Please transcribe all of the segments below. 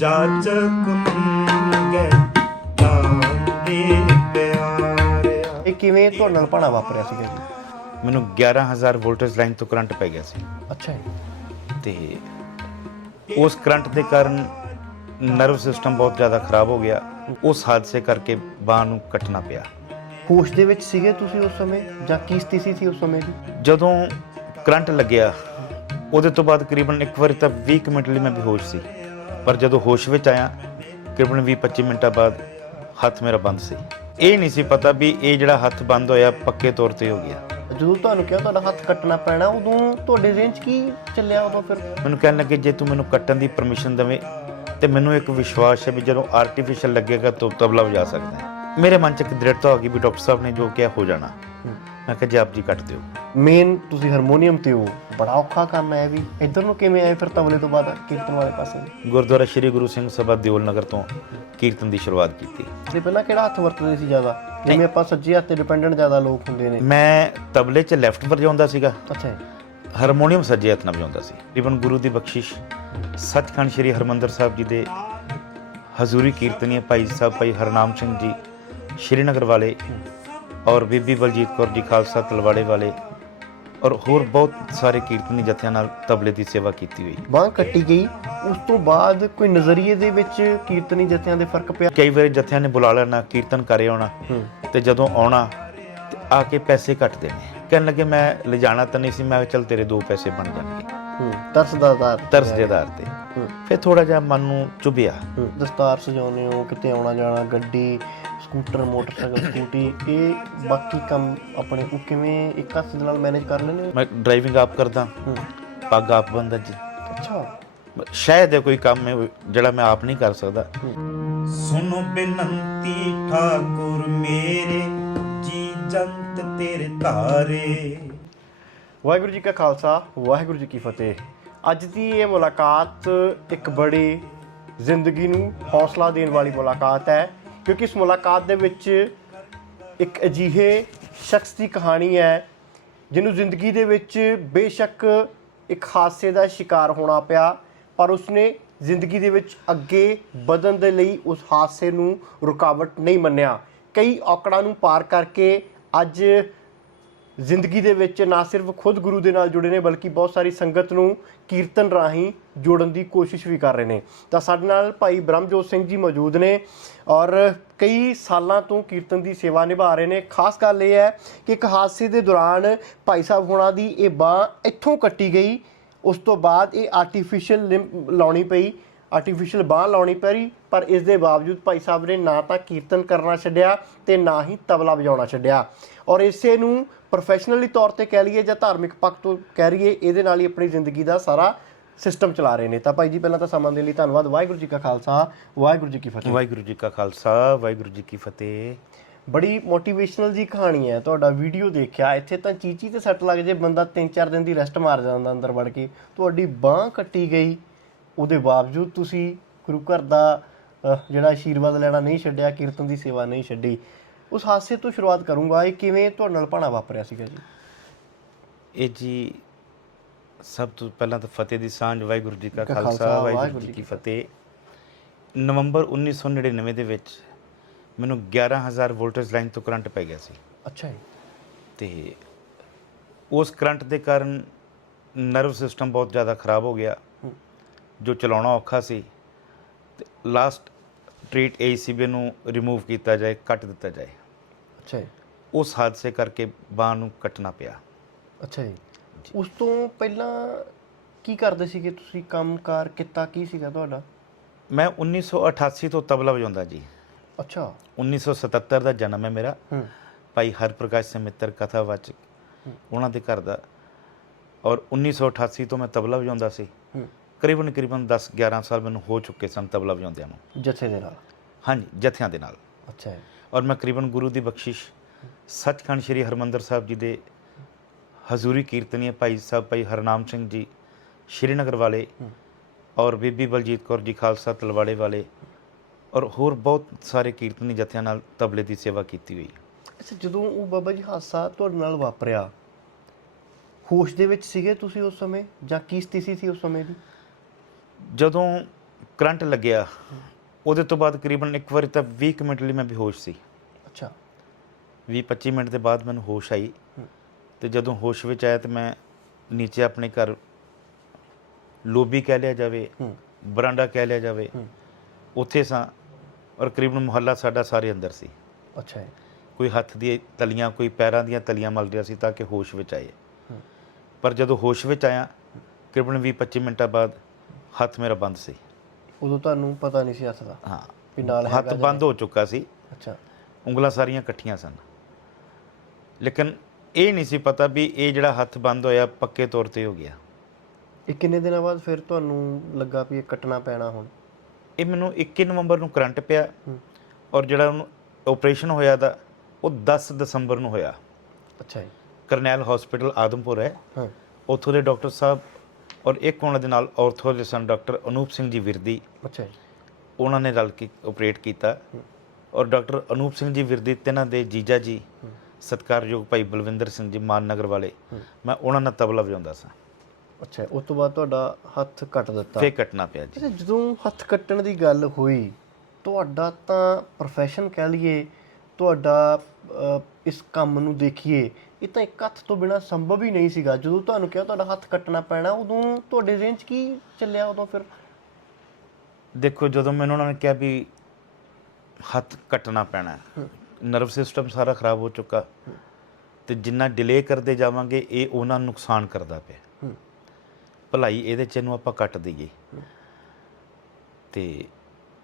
ਜਾਚਕ ਮੰਗੇ ਲਾਂਦੇ ਪਿਆਰਿਆ। ਇਹ ਕਿਵੇਂ ਤੁਹਾਡੇ ਨਾਲ ਭਾਣਾ ਵਾਪਰਿਆ ਸੀਗਾ ਜੀ? ਮੈਨੂੰ 11000 ਵੋਲਟੇਜ ਲਾਈਨ ਤੋਂ ਕਰੰਟ ਪੈ ਗਿਆ ਸੀ। ਅੱਛਾ ਜੀ। ਤੇ ਉਸ ਕਰੰਟ ਦੇ ਕਾਰਨ ਨਰਵ ਸਿਸਟਮ ਬਹੁਤ ਜ਼ਿਆਦਾ ਖਰਾਬ ਹੋ ਗਿਆ। ਉਸ ਹਾਦਸੇ ਕਰਕੇ ਬਾਹ ਨੂੰ ਕੱਟਣਾ ਪਿਆ। ਹੋਸ਼ ਦੇ ਵਿੱਚ ਸੀਗੇ ਤੁਸੀਂ ਉਸ ਸਮੇਂ? ਜਾਂ ਕੀ ਸਥਿਤੀ ਸੀ ਉਸ ਸਮੇਂ ਦੀ? ਜਦੋਂ ਕਰੰਟ ਲੱਗਿਆ ਉਹਦੇ ਤੋਂ ਬਾਅਦ ਕਰੀਬਨ ਇੱਕ ਵਾਰੀ ਤਾਂ 20 ਕੁ ਮਿੰਟ ਲਈ ਮੈਂ ਬੇਹੋਸ਼ ਸੀ। ਪਰ ਜਦੋਂ ਹੋਸ਼ ਵਿੱਚ ਆਇਆ ਕਰੀਬਨ 20-25 ਮਿੰਟਾਂ ਬਾਅਦ ਹੱਥ ਮੇਰਾ ਬੰਦ ਸੀ। ਇਹ ਨਹੀਂ ਸੀ ਪਤਾ ਵੀ ਇਹ ਜਿਹੜਾ ਹੱਥ ਬੰਦ ਹੋਇਆ ਪੱਕੇ ਤੌਰ ਤੇ ਹੋ ਗਿਆ। ਜਦੋਂ ਤੁਹਾਨੂੰ ਕਿਹਾ ਤੁਹਾਡਾ ਹੱਥ ਕੱਟਣਾ ਪੈਣਾ ਉਦੋਂ ਤੁਹਾਡੇ 'ਚ ਕੀ ਚੱਲਿਆ ਉਦੋਂ ਫਿਰ? ਮੈਨੂੰ ਕਹਿਣ ਲੱਗੇ ਜੇ ਤੂੰ ਮੈਨੂੰ ਕੱਟਣ ਦੀ ਪਰਮਿਸ਼ਨ ਦੇਵੇਂ ਤੇ ਮੈਨੂੰ ਇੱਕ ਵਿਸ਼ਵਾਸ ਹੈ ਵੀ ਜਦੋਂ ਆਰਟੀਫੀਸ਼ੀਅਲ ਲੱਗੇਗਾ ਤਾਂ ਤਬਲਾ ਵਜਾ ਸਕਦਾ ਹੈ। ਮੇਰੇ ਮਨ 'ਚ ਇੱਕ ਦ੍ਰਿੜਤਾ ਹੋ ਗਈ ਵੀ ਡਾਕਟਰ ਸਾਹਿਬ ਨੇ ਜੋ ਕਿਹਾ ਹੋ ਜਾਣਾ। ਮੈਂ ਕਿਹਾ ਜੀ ਆਪ ਜੀ ਕੱਟ ਦਿਓ। ਮੇਨ ਤੁਸੀਂ ਹਾਰਮੋਨੀਅਮ ਤੇ ਹੋ ਬੜਾ ਔਖਾ ਕੰਮ ਹੈ ਇਹ ਵੀ। ਇੱਧਰ ਨੂੰ ਕਿਵੇਂ ਆਏ ਫਿਰ ਤਬਲੇ ਤੋਂ ਬਾਅਦ ਕੀਰਤਨ ਵਾਲੇ ਪਾਸੇ? ਗੁਰਦੁਆਰਾ ਸ੍ਰੀ ਗੁਰੂ ਸਿੰਘ ਸਭਾ ਦਿਓਲ ਨਗਰ ਤੋਂ ਕੀਰਤਨ ਦੀ ਸ਼ੁਰੂਆਤ ਕੀਤੀ। ਤੇ ਪਹਿਲਾਂ ਕਿਹੜਾ ਹੱਥ ਵਰਤਦੇ ਸੀ ਜ਼ਿਆਦਾ? ਜਿਵੇਂ ਆਪਾਂ ਸੱਜੇ ਹੱਥ ਤੇ ਡਿਪੈਂਡੈਂਟ ਜ਼ਿਆਦਾ ਲੋਕ ਹੁੰਦੇ ਨੇ। ਮੈਂ ਤਬਲੇ 'ਚ ਲੈਫਟ ਵਜਾਉਂਦਾ ਸੀਗਾ। ਅੱਛਾ ਹਾਰਮੋਨੀਅਮ ਸੱਜੇ ਹੱਥ ਨਾਲ ਵਜਾਉਂਦਾ ਸੀ। ਤਕਰੀਬਨ ਗੁਰੂ ਦੀ ਬਖਸ਼ਿਸ਼ ਸੱਚਖੰਡ ਸ੍ਰੀ ਹਰਮੰਦਰ ਸਾਹਿਬ ਜੀ ਦੇ ਹਜ਼ੂਰੀ ਕੀਰਤਨੀਏ ਭਾਈ ਸਾਹਿਬ ਭਾਈ ਹਰਨਾਮ ਸਿੰਘ ਜੀ ਸ਼੍ਰੀਨਗਰ ਵਾਲੇ ਔਰ ਬੀਬੀ ਬਲਜੀਤ ਕੌਰ ਜੀ ਖਾਲਸਾ ਤਲਵਾੜੇ ਵਾਲੇ ਔਰ ਹੋਰ ਬਹੁਤ ਸਾਰੇ ਕੀਰਤਨੀ ਜਥਿਆਂ ਨਾਲ ਤਬਲੇ ਦੀ ਸੇਵਾ ਕੀਤੀ ਹੋਈ। ਬਾਂਹ ਕੱਟੀ ਗਈ। ਉਸ ਤੋਂ ਬਾਅਦ ਕੋਈ ਨਜ਼ਰੀਏ ਦੇ ਵਿੱਚ ਕੀਰਤਨੀ ਜਥਿਆਂ ਦੇ ਫ਼ਰਕ ਪਿਆ? ਕਈ ਵਾਰੀ ਜਥਿਆਂ ਨੇ ਬੁਲਾ ਲੈਣਾ ਕੀਰਤਨ ਕਰੇ ਆਉਣਾ ਤੇ ਜਦੋਂ ਆਉਣਾ ਤੇ ਆ ਕੇ ਪੈਸੇ ਕੱਟ ਦੇਣੇ। ਕਹਿਣ ਲੱਗੇ ਮੈਂ ਲਿਜਾਣਾ ਤਾਂ ਨਹੀਂ ਸੀ ਮੈਂ ਕਿਹਾ ਚੱਲ ਤੇਰੇ ਦੋ ਪੈਸੇ ਬਣ ਜਾਣਗੇ। ਤਰਸਦਾਦਾਰ ਤਰਸ ਦੇ ਆਧਾਰ ਤੇ। ਫਿਰ ਥੋੜਾ ਜਿਹਾ ਮਨ ਨੂੰ ਚੁਭਿਆ। ਦਸਤਾਰ ਸਜਾਉਨੇ ਹੋ ਕਿਤੇ ਆਉਣਾ ਜਾਣਾ ਗੱਡੀ ਸਕੂਟਰ ਮੋਟਰਸਾਈਕਲ ਸਕੂਟੀ ਇਹ ਬਾਕੀ ਕੰਮ ਆਪਣੇ ਉਹ ਕਿਵੇਂ ਇੱਕ ਹੱਥ ਦੇ ਨਾਲ ਮੈਨੇਜ ਕਰ ਲੈਂਦੇ ਹੋ? ਮੈਂ ਡਰਾਈਵਿੰਗ ਆਪ ਕਰਦਾ। ਪੱਗ ਆਪ ਬੰਦਾ ਜੀ। ਅੱਛਾ। ਸ਼ਾਇਦ ਇਹ ਕੋਈ ਕੰਮ ਹੈ ਜਿਹੜਾ ਮੈਂ ਆਪ ਨਹੀਂ ਕਰ ਸਕਦਾ। ਸੁਨੋ ਬੇਨੰਤੀ ਠਾਕੁਰ ਮੇਰੇ ਜੀ ਜੰਤ ਤੇਰੇ ਧਾਰੇ। ਵਾਹਿਗੁਰੂ ਜੀ ਕਾ ਖਾਲਸਾ ਵਾਹਿਗੁਰੂ ਜੀ ਕੀ ਫਤਿਹ। ਅੱਜ ਦੀ ਇਹ ਮੁਲਾਕਾਤ ਇੱਕ ਬੜੀ ਜ਼ਿੰਦਗੀ ਨੂੰ ਹੌਸਲਾ ਦੇਣ ਵਾਲੀ ਮੁਲਾਕਾਤ ਹੈ। ਕਿਉਂਕਿ ਇਸ ਮੁਲਾਕਾਤ ਦੇ ਵਿੱਚ ਇੱਕ ਅਜੀਹੇ ਸ਼ਖਸ ਦੀ ਕਹਾਣੀ ਹੈ, ਜਿਹਨੂੰ ਜ਼ਿੰਦਗੀ ਦੇ ਵਿੱਚ ਬੇਸ਼ੱਕ ਇੱਕ ਹਾਦਸੇ ਦਾ ਸ਼ਿਕਾਰ ਹੋਣਾ ਪਿਆ, ਪਰ ਉਸਨੇ ਜ਼ਿੰਦਗੀ ਦੇ ਵਿੱਚ ਅੱਗੇ ਵਧਣ ਦੇ ਲਈ ਉਸ ਹਾਦਸੇ ਨੂੰ ਰੁਕਾਵਟ ਨਹੀਂ ਮੰਨਿਆ। ਕਈ ਔਕੜਾਂ ਨੂੰ ਪਾਰ ਕਰਕੇ ਅੱਜ ਜ਼ਿੰਦਗੀ ਦੇ ਵਿੱਚ ਨਾ ਸਿਰਫ ਖੁਦ ਗੁਰੂ ਦੇ ਨਾਲ ਜੁੜੇ ਨੇ, ਬਲਕਿ ਬਹੁਤ ਸਾਰੀ ਸੰਗਤ ਨੂੰ ਕੀਰਤਨ ਰਾਹੀਂ ਜੋੜਨ ਦੀ ਕੋਸ਼ਿਸ਼ ਵੀ ਕਰ ਰਹੇ ਨੇ। ਤਾਂ ਸਾਡੇ ਨਾਲ ਭਾਈ ਬ੍ਰਹਮਜੋਤ ਸਿੰਘ ਜੀ ਮੌਜੂਦ ਨੇ ਔਰ ਕਈ ਸਾਲਾਂ ਤੋਂ ਕੀਰਤਨ ਦੀ ਸੇਵਾ ਨਿਭਾ ਰਹੇ ਨੇ। ਖਾਸ ਗੱਲ ਇਹ ਹੈ ਕਿ ਇੱਕ ਹਾਦਸੇ ਦੇ ਦੌਰਾਨ ਭਾਈ ਸਾਹਿਬ ਹੋਣਾ ਦੀ ਇਹ ਬਾਹ ਇੱਥੋਂ ਕੱਟੀ ਗਈ। ਉਸ ਤੋਂ ਬਾਅਦ ਇਹ ਆਰਟੀਫੀਸ਼ੀਅਲ ਲਿੰਬ ਲਾਉਣੀ ਪਈ ਆਰਟੀਫੀਸ਼ੀਅਲ ਬਾਹ ਲਾਉਣੀ ਪਈ, ਪਰ ਇਸ ਦੇ ਬਾਵਜੂਦ ਭਾਈ ਸਾਹਿਬ ਨੇ ਨਾ ਤਾਂ ਕੀਰਤਨ ਕਰਨਾ ਛੱਡਿਆ ਤੇ ਨਾ ਹੀ ਤਬਲਾ ਵਜਾਉਣਾ ਛੱਡਿਆ। ਔਰ ਇਸੇ ਨੂੰ ਪ੍ਰੋਫੈਸ਼ਨਲੀ ਤੌਰ ਤੇ ਕਹਿ ਲਈਏ ਜਾਂ ਧਾਰਮਿਕ ਪੱਖ ਤੋਂ ਕਹਿ ਲਈਏ ਇਹਦੇ ਨਾਲ ਹੀ ਆਪਣੀ ਜ਼ਿੰਦਗੀ ਦਾ ਸਾਰਾ ਸਿਸਟਮ ਚਲਾ ਰਹੇ ਨੇ। ਤਾਂ ਭਾਈ ਜੀ ਪਹਿਲਾਂ ਤਾਂ ਸਮਾਂ ਦੇਣ ਲਈ ਧੰਨਵਾਦ। ਵਾਹਿਗੁਰੂ ਜੀ ਕਾ ਖਾਲਸਾ ਵਾਹਿਗੁਰੂ ਜੀ ਕੀ ਫਤਿਹ। ਵਾਹਿਗੁਰੂ ਜੀ ਕਾ ਖਾਲਸਾ ਵਾਹਿਗੁਰੂ ਜੀ ਕੀ ਫਤਿਹ। ਬੜੀ ਮੋਟੀਵੇਸ਼ਨਲ ਜੀ ਕਹਾਣੀ ਹੈ ਤੁਹਾਡਾ ਵੀਡੀਓ ਦੇਖਿਆ। ਇੱਥੇ ਤਾਂ ਚੀਚੀ ਤੇ ਸੱਟ ਲੱਗ ਜੇ ਬੰਦਾ 3-4 ਦਿਨ ਦੀ ਰੈਸਟ ਮਾਰ ਜਾਂਦਾ ਅੰਦਰ ਵੜ ਕੇ। ਤੁਹਾਡੀ ਬਾਹ ਕੱਟੀ ਗਈ। ਉਹਦੇ ਬਾਵਜੂਦ ਤੁਸੀਂ ਗੁਰੂ ਘਰ ਦਾ ਜਿਹੜਾ ਆਸ਼ੀਰਵਾਦ ਲੈਣਾ ਨਹੀਂ ਛੱਡਿਆ ਕੀਰਤਨ ਦੀ ਸੇਵਾ ਨਹੀਂ ਛੱਡੀ। ਉਸ ਹਾਦਸੇ ਤੋਂ ਸ਼ੁਰੂਆਤ ਕਰੂੰਗਾ। ਇਹ ਕਿਵੇਂ ਤੁਹਾਡੇ ਨਾਲ ਭਾਣਾ ਵਾਪਰਿਆ ਸੀਗਾ ਜੀ? ਇਹ ਜੀ ਸਭ ਤੋਂ ਪਹਿਲਾਂ ਤਾਂ ਫਤਿਹ ਦੀ ਸਾਂਝ ਵਾਹਿਗੁਰੂ ਜੀ ਕਾ ਖਾਲਸਾ ਵਾਹਿਗੁਰੂ ਜੀ ਕੀ ਫਤਿਹ। ਨਵੰਬਰ 1999 ਦੇ ਵਿੱਚ ਮੈਨੂੰ 11000 ਵੋਲਟੇਜ ਲਾਈਨ ਤੋਂ ਕਰੰਟ ਪੈ ਗਿਆ ਸੀ। ਅੱਛਾ ਜੀ। ਤੇ ਉਸ ਕਰੰਟ ਦੇ ਕਾਰਨ ਨਰਵ ਸਿਸਟਮ ਬਹੁਤ ਜ਼ਿਆਦਾ ਖਰਾਬ ਹੋ ਗਿਆ। ਜੋ ਚਲਾਉਣਾ ਔਖਾ ਸੀ। ਤੇ ਲਾਸਟ ਟ੍ਰੀਟ ਏਸੀਬੀ ਨੂੰ ਰਿਮੂਵ ਕੀਤਾ ਜਾਏ ਕੱਟ ਦਿੱਤਾ ਜਾਏ। ਅੱਛਾ ਜੀ। ਉਸ ਹਾਦਸੇ ਕਰਕੇ ਬਾਹ ਨੂੰ ਕੱਟਣਾ ਪਿਆ। ਅੱਛਾ ਜੀ। ਉਸ ਤੋਂ ਪਹਿਲਾਂ ਕੀ ਕਰਦੇ ਸੀਗੇ ਤੁਸੀਂ? ਕੰਮਕਾਰ ਕੀਤਾ ਕੀ ਸੀਗਾ ਤੁਹਾਡਾ? ਮੈਂ 1988 ਤੋਂ ਤਬਲਾ ਵਜਾਉਂਦਾ ਜੀ। ਅੱਛਾ। 1977 ਦਾ ਜਨਮ ਹੈ ਮੇਰਾ। ਹੂੰ। ਭਾਈ ਹਰਪ੍ਰਕਾਸ਼ ਸਿੰਘ ਮਿੱਤਰ ਕਥਾਵਾਚਕ। ਉਹਨਾਂ ਦੇ ਘਰ ਦਾ। ਔਰ 1988 ਤੋਂ ਮੈਂ ਤਬਲਾ ਵਜਾਉਂਦਾ ਸੀ। ਹੂੰ। ਕਰੀਬਨ ਕਰੀਬਨ 10 11 ਸਾਲ ਮੈਨੂੰ ਹੋ ਚੁੱਕੇ ਸਨ ਤਬਲਾ ਵਜਾਉਂਦਿਆਂ ਨੂੰ। ਜਥੇ ਦੇ ਨਾਲ? ਹਾਂਜੀ ਜਥਿਆਂ ਦੇ ਨਾਲ। ਅੱਛਾ ਜੀ। ਔਰ ਮੈਂ ਕਰੀਬਨ ਗੁਰੂ ਦੀ ਬਖਸ਼ਿਸ਼ ਸੱਚਖੰਡ ਸ੍ਰੀ ਹਰਮੰਦਰ ਸਾਹਿਬ ਜੀ ਦੇ ਹਜ਼ੂਰੀ ਕੀਰਤਨੀਏ ਭਾਈ ਸਾਹਿਬ ਭਾਈ ਹਰਨਾਮ ਸਿੰਘ ਜੀ ਸ਼੍ਰੀਨਗਰ ਵਾਲੇ ਔਰ ਬੀਬੀ ਬਲਜੀਤ ਕੌਰ ਜੀ ਖਾਲਸਾ ਤਲਵਾੜੇ ਵਾਲੇ ਔਰ ਹੋਰ ਬਹੁਤ ਸਾਰੇ ਕੀਰਤਨੀ ਜਥਿਆਂ ਨਾਲ ਤਬਲੇ ਦੀ ਸੇਵਾ ਕੀਤੀ ਹੋਈ। ਅੱਛਾ ਜਦੋਂ ਉਹ ਬਾਬਾ ਜੀ ਹਾਦਸਾ ਤੁਹਾਡੇ ਨਾਲ ਵਾਪਰਿਆ ਹੋਸ਼ ਦੇ ਵਿੱਚ ਸੀਗੇ ਤੁਸੀਂ ਉਸ ਸਮੇਂ ਜਾਂ ਕੀ ਸਥਿਤੀ ਸੀ ਉਸ ਸਮੇਂ ਦੀ? ਜਦੋਂ ਕਰੰਟ ਲੱਗਿਆ ਉਹਦੇ ਤੋਂ ਬਾਅਦ ਕਰੀਬਨ ਇੱਕ ਵਾਰੀ ਤਾਂ 20 ਕੁ ਮਿੰਟ ਲਈ ਮੈਂ ਬੇਹੋਸ਼ ਸੀ। ਅੱਛਾ। 20 25 ਮਿੰਟ ਦੇ ਬਾਅਦ ਮੈਨੂੰ ਹੋਸ਼ ਆਈ। ਤੇ ਜਦੋਂ ਹੋਸ਼ ਵਿੱਚ ਆਇਆ ਤੇ ਮੈਂ ਨੀਚੇ ਆਪਣੇ ਘਰ ਲੋਬੀ ਕਹਿ ਲਿਆ ਜਾਵੇ ਬਰਾਂਡਾ ਕਹਿ ਲਿਆ ਜਾਵੇ ਉੱਥੇ ਸਾਂ ਔਰ ਕਰੀਬਨ ਮੁਹੱਲਾ ਸਾਡਾ ਸਾਰੇ ਅੰਦਰ ਸੀ। ਅੱਛਾ ਕੋਈ ਹੱਥ ਦੀ ਤਲੀਆਂ ਕੋਈ ਪੈਰਾਂ ਦੀਆਂ ਤਲੀਆਂ ਮਲ ਰਿਹਾ ਸੀ ਤਾਂ ਕਿ ਹੋਸ਼ ਵਿੱਚ ਆਏ। ਪਰ ਜਦੋਂ ਹੋਸ਼ ਵਿੱਚ ਆਇਆ ਕਰੀਬਨ 20 25 ਮਿੰਟਾਂ ਬਾਅਦ ਹੱਥ ਮੇਰਾ ਬੰਦ ਸੀ। ਉਦੋਂ ਤੁਹਾਨੂੰ ਪਤਾ ਨਹੀਂ ਸੀ ਹੱਥ ਦਾ ਹਾਂ। ਵੀ ਨਾਲ ਹੱਥ ਹੈਗਾ ਬੰਦ ਹੋ ਚੁੱਕਾ ਸੀ। ਅੱਛਾ। ਉਂਗਲਾਂ ਸਾਰੀਆਂ ਇਕੱਠੀਆਂ ਸਨ। ਲੇਕਿਨ ਇਹ ਨਹੀਂ ਸੀ ਪਤਾ ਵੀ ਇਹ ਜਿਹੜਾ ਹੱਥ ਬੰਦ ਹੋਇਆ ਪੱਕੇ ਤੌਰ ਤੇ ਹੋ ਗਿਆ। ਇਹ ਕਿੰਨੇ ਦਿਨਾਂ ਬਾਅਦ ਫਿਰ ਤੁਹਾਨੂੰ ਲੱਗਾ ਵੀ ਇਹ ਕੱਟਣਾ ਪੈਣਾ ਹੁਣ? ਇਹ ਮੈਨੂੰ 21 ਨਵੰਬਰ ਨੂੰ ਕਰੰਟ ਪਿਆ। ਔਰ ਜਿਹੜਾ ਉਹਨੂੰ ਆਪਰੇਸ਼ਨ ਹੋਇਆ ਦਾ ਉਹ 10 ਦਸੰਬਰ ਨੂੰ ਹੋਇਆ। ਅੱਛਾ ਜੀ। ਕਰਨੈਲ ਹਸਪੀਟਲ ਆਦਮਪੁਰ ਹੈ। ਹਾਂ। ਉੱਥੋਂ ਦੇ ਡਾਕਟਰ ਸਾਹਿਬ ਔਰ ਇੱਕ ਉਹਨਾਂ ਦੇ ਨਾਲ ਆਰਥੋ ਸਨ ਡਾਕਟਰ ਅਨੂਪ ਸਿੰਘ ਜੀ ਵਿਰਦੀ। ਅੱਛਾ ਜੀ। ਉਹਨਾਂ ਨੇ ਰਲ ਕੇ ਆਪਰੇਟ ਕੀਤਾ। ਔਰ ਡਾਕਟਰ ਅਨੂਪ ਸਿੰਘ ਜੀ ਵਿਰਦੀ ਤੇ ਇਹਨਾਂ ਦੇ ਜੀਜਾ ਜੀ ਸਤਿਕਾਰਯੋਗ ਭਾਈ ਬਲਵਿੰਦਰ ਸਿੰਘ ਜੀ ਮਾਨਨਗਰ ਵਾਲੇ। ਮੈਂ ਉਹਨਾਂ ਨਾਲ ਤਬਲਾ ਵਜਾਉਂਦਾ ਸਾਂ। ਅੱਛਾ ਉਸ ਤੋਂ ਬਾਅਦ ਤੁਹਾਡਾ ਹੱਥ ਕੱਟ ਦਿੱਤਾ। ਫੇਰ ਕੱਟਣਾ ਪਿਆ ਜੀ। ਜਦੋਂ ਹੱਥ ਕੱਟਣ ਦੀ ਗੱਲ ਹੋਈ ਤੁਹਾਡਾ ਤਾਂ ਪ੍ਰੋਫੈਸ਼ਨ ਕਹਿ ਲਈਏ ਤੁਹਾਡਾ ਇਸ ਕੰਮ ਨੂੰ ਦੇਖੀਏ ਇਹ ਤਾਂ ਇੱਕ ਹੱਥ ਤੋਂ ਬਿਨਾ ਸੰਭਵ ਹੀ ਨਹੀਂ ਸੀਗਾ। ਜਦੋਂ ਤੁਹਾਨੂੰ ਕਿਹਾ ਤੁਹਾਡਾ ਹੱਥ ਕੱਟਣਾ ਪੈਣਾ ਉਦੋਂ ਤੁਹਾਡੇ ਜ਼ਿਹਨ 'ਚ ਕੀ ਚੱਲਿਆ ਉਦੋਂ ਫਿਰ? ਦੇਖੋ ਜਦੋਂ ਮੈਨੂੰ ਉਹਨਾਂ ਨੇ ਕਿਹਾ ਵੀ ਹੱਥ ਕੱਟਣਾ ਪੈਣਾ ਹੈ। ਨਰਵ ਸਿਸਟਮ ਸਾਰਾ ਖਰਾਬ ਹੋ ਚੁੱਕਾ। ਤੇ ਜਿੰਨਾ ਡਿਲੇ ਕਰਦੇ ਜਾਵਾਂਗੇ ਇਹ ਉਹਨਾਂ ਨੂੰ ਨੁਕਸਾਨ ਕਰਦਾ ਪਿਆ। ਭਲਾਈ ਇਹਦੇ ਚ ਇਹਨੂੰ ਆਪਾਂ ਕੱਟ ਦਈਏ। ਤੇ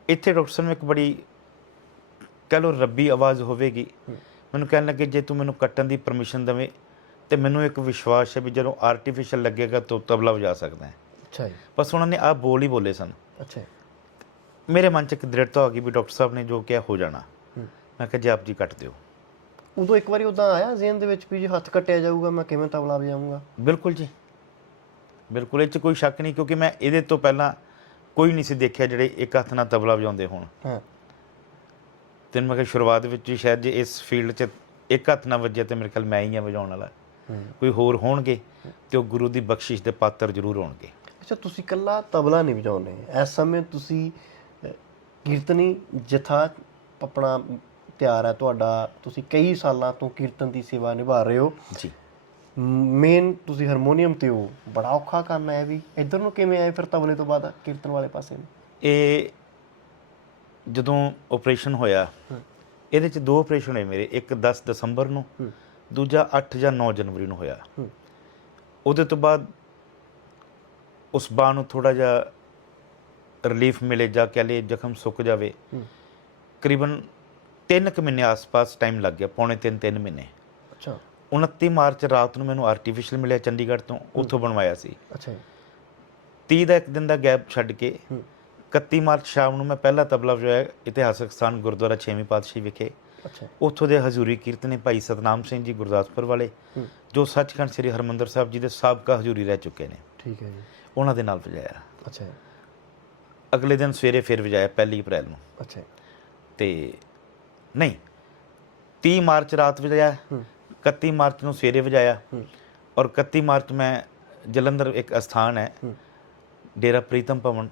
ਇੱਥੇ ਡਾਕਟਰ ਸਾਹਿਬ ਨੇ ਇੱਕ ਬੜੀ ਕਹਿ ਲਓ ਰੱਬੀ ਆਵਾਜ਼ ਹੋਵੇਗੀ। ਮੈਨੂੰ ਕਹਿਣ ਲੱਗੇ ਜੇ ਤੂੰ ਮੈਨੂੰ ਕੱਟਣ ਦੀ ਪਰਮਿਸ਼ਨ ਦੇਵੇਂ ਤੇ ਮੈਨੂੰ ਇੱਕ ਵਿਸ਼ਵਾਸ ਹੈ ਵੀ ਜਦੋਂ ਆਰਟੀਫੀਸ਼ੀਅਲ ਲੱਗੇਗਾ ਤੂੰ ਤਬਲਾ ਵਜਾ ਸਕਦਾ ਹੈ। ਅੱਛਾ ਜੀ। ਬਸ ਉਹਨਾਂ ਨੇ ਆਹ ਬੋਲ ਹੀ ਬੋਲੇ ਸਨ। ਅੱਛਾ ਮੇਰੇ ਮਨ 'ਚ ਇੱਕ ਦ੍ਰਿੜਤਾ ਹੋ ਗਈ ਵੀ ਡਾਕਟਰ ਸਾਹਿਬ ਨੇ ਜੋ ਕਿਹਾ ਹੋ ਜਾਣਾ। ਮੈਂ ਕਿਹਾ ਜੀ ਆਪ ਜੀ ਕੱਟ ਦਿਓ। ਉਦੋਂ ਇੱਕ ਵਾਰੀ ਉਦਾਂ ਆਇਆ ਜ਼ਿਹਨ ਦੇ ਵਿੱਚ ਵੀ ਜੇ ਹੱਥ ਕੱਟਿਆ ਜਾਊਗਾ ਮੈਂ ਕਿਵੇਂ ਤਬਲਾ ਵਜਾਊਂਗਾ? ਬਿਲਕੁਲ ਜੀ। ਬਿਲਕੁਲ ਇਹ 'ਚ ਕੋਈ ਸ਼ੱਕ ਨਹੀਂ ਕਿਉਂਕਿ ਮੈਂ ਇਹਦੇ ਤੋਂ ਪਹਿਲਾਂ ਕੋਈ ਨਹੀਂ ਸੀ ਦੇਖਿਆ ਜਿਹੜੇ ਇੱਕ ਹੱਥ ਨਾਲ ਤਬਲਾ ਵਜਾਉਂਦੇ ਹੋਣ। ਹਾਂ। ਤੇ ਮੈਂ ਕਿਹਾ ਸ਼ੁਰੂਆਤ ਵਿੱਚ ਵੀ ਸ਼ਾਇਦ ਜੇ ਇਸ ਫੀਲਡ 'ਚ ਇੱਕ ਹੱਥ ਨਾਲ ਵੱਜੇ ਤੇ ਮੇਰੇ ਖਿਆਲ ਮੈਂ ਹੀ ਆ ਵਜਾਉਣ ਵਾਲਾ। ਹੂੰ। ਕੋਈ ਹੋਰ ਹੋਣਗੇ ਤੇ ਉਹ ਗੁਰੂ ਦੀ ਬਖਸ਼ਿਸ਼ ਦੇ ਪਾਤਰ ਜ਼ਰੂਰ ਹੋਣਗੇ। ਅੱਛਾ ਤੁਸੀਂ ਇਕੱਲਾ ਤਬਲਾ ਨਹੀਂ ਵਜਾਉਂਦੇ। ਇਸ ਸਮੇਂ ਤੁਸੀਂ ਕੀਰਤਨੀ ਜਥਾ ਆਪਣਾ ਤਿਆਰ ਹੈ ਤੁਹਾਡਾ। ਤੁਸੀਂ ਕਈ ਸਾਲਾਂ ਤੋਂ ਕੀਰਤਨ ਦੀ ਸੇਵਾ ਨਿਭਾ ਰਹੇ ਹੋ। ਜੀ। ਮੇਨ ਤੁਸੀਂ ਹਾਰਮੋਨੀਅਮ ਤੇ ਹੋ। ਬੜਾ ਔਖਾ ਕੰਮ ਹੈ ਵੀ। ਇੱਧਰ ਨੂੰ ਕਿਵੇਂ ਆਏ ਫਿਰ ਤਬਲੇ ਤੋਂ ਬਾਅਦ ਕੀਰਤਨ ਵਾਲੇ ਪਾਸੇ ਨੂੰ? ਇਹ ਜਦੋਂ ਆਪਰੇਸ਼ਨ ਹੋਇਆ। ਇਹਦੇ 'ਚ ਦੋ ਆਪਰੇਸ਼ਨ ਹੋਏ ਮੇਰੇ ਇੱਕ 10 ਦਸੰਬਰ ਨੂੰ ਦੂਜਾ 8 ਜਾਂ 9 ਜਨਵਰੀ ਨੂੰ ਹੋਇਆ। ਉਹਦੇ ਤੋਂ ਬਾਅਦ ਉਸ ਬਾਂਹ ਨੂੰ ਥੋੜਾ ਜਿਹਾ ਰਿਲੀਫ ਮਿਲੇ ਜਾਂ ਕਹਿ ਲਈਏ ਜ਼ਖਮ ਸੁੱਕ ਜਾਵੇ। ਕਰੀਬਨ 3 ਕੁ ਮਹੀਨੇ ਆਸ-ਪਾਸ ਟਾਈਮ ਲੱਗ ਗਿਆ ਪੌਣੇ 3 3 ਮਹੀਨੇ। ਅੱਛਾ। 29 ਮਾਰਚ ਰਾਤ ਨੂੰ ਮੈਨੂੰ ਆਰਟੀਫੀਸ਼ੀਅਲ ਮਿਲਿਆ ਚੰਡੀਗੜ੍ਹ ਤੋਂ ਉੱਥੋਂ ਬਣਵਾਇਆ ਸੀ। ਅੱਛਾ। ਜੀ 30 ਦਾ ਇੱਕ ਦਿਨ ਦਾ ਗੈਪ ਛੱਡ ਕੇ 31 ਮਾਰਚ ਸ਼ਾਮ ਨੂੰ ਮੈਂ ਪਹਿਲਾ ਤਬਲਾ ਵਜਾਇਆ ਇਤਿਹਾਸਕ ਸਥਾਨ ਗੁਰਦੁਆਰਾ ਛੇਵੀਂ ਪਾਤਸ਼ਾਹੀ ਵਿਖੇ। ਅੱਛਾ। ਉੱਥੋਂ ਦੇ ਹਜ਼ੂਰੀ ਕੀਰਤਨੀ ਭਾਈ ਸਤਨਾਮ ਸਿੰਘ ਜੀ ਗੁਰਦਾਸਪੁਰ ਵਾਲੇ ਹੂੰ। ਜੋ ਸੱਚਖੰਡ ਸ੍ਰੀ ਹਰਮੰਦਰ ਸਾਹਿਬ ਜੀ ਦੇ ਸਾਬਕਾ ਹਜ਼ੂਰੀ ਰਹਿ ਚੁੱਕੇ ਨੇ। ਠੀਕ ਹੈ ਜੀ। ਉਹਨਾਂ ਦੇ ਨਾਲ ਵਜਾਇਆ। ਅੱਛਾ ਜੀ। ਅਗਲੇ ਦਿਨ ਸਵੇਰੇ ਫਿਰ ਵਜਾਇਆ ਪਹਿਲੀ ਅਪ੍ਰੈਲ ਨੂੰ। ਅੱਛਾ ਜੀ। ਤੇ ਨਹੀਂ 30 ਮਾਰਚ ਰਾਤ ਵਜਾਇਆ ਹੂੰ। 31 ਮਾਰਚ ਨੂੰ ਸਵੇਰੇ ਵਜਾਇਆ। ਹੂੰ। ਔਰ 31 ਮਾਰਚ ਮੈਂ ਜਲੰਧਰ ਇੱਕ ਅਸਥਾਨ ਹੈ ਹੂੰ। ਡੇਰਾ ਪ੍ਰੀਤਮ ਭਵਨ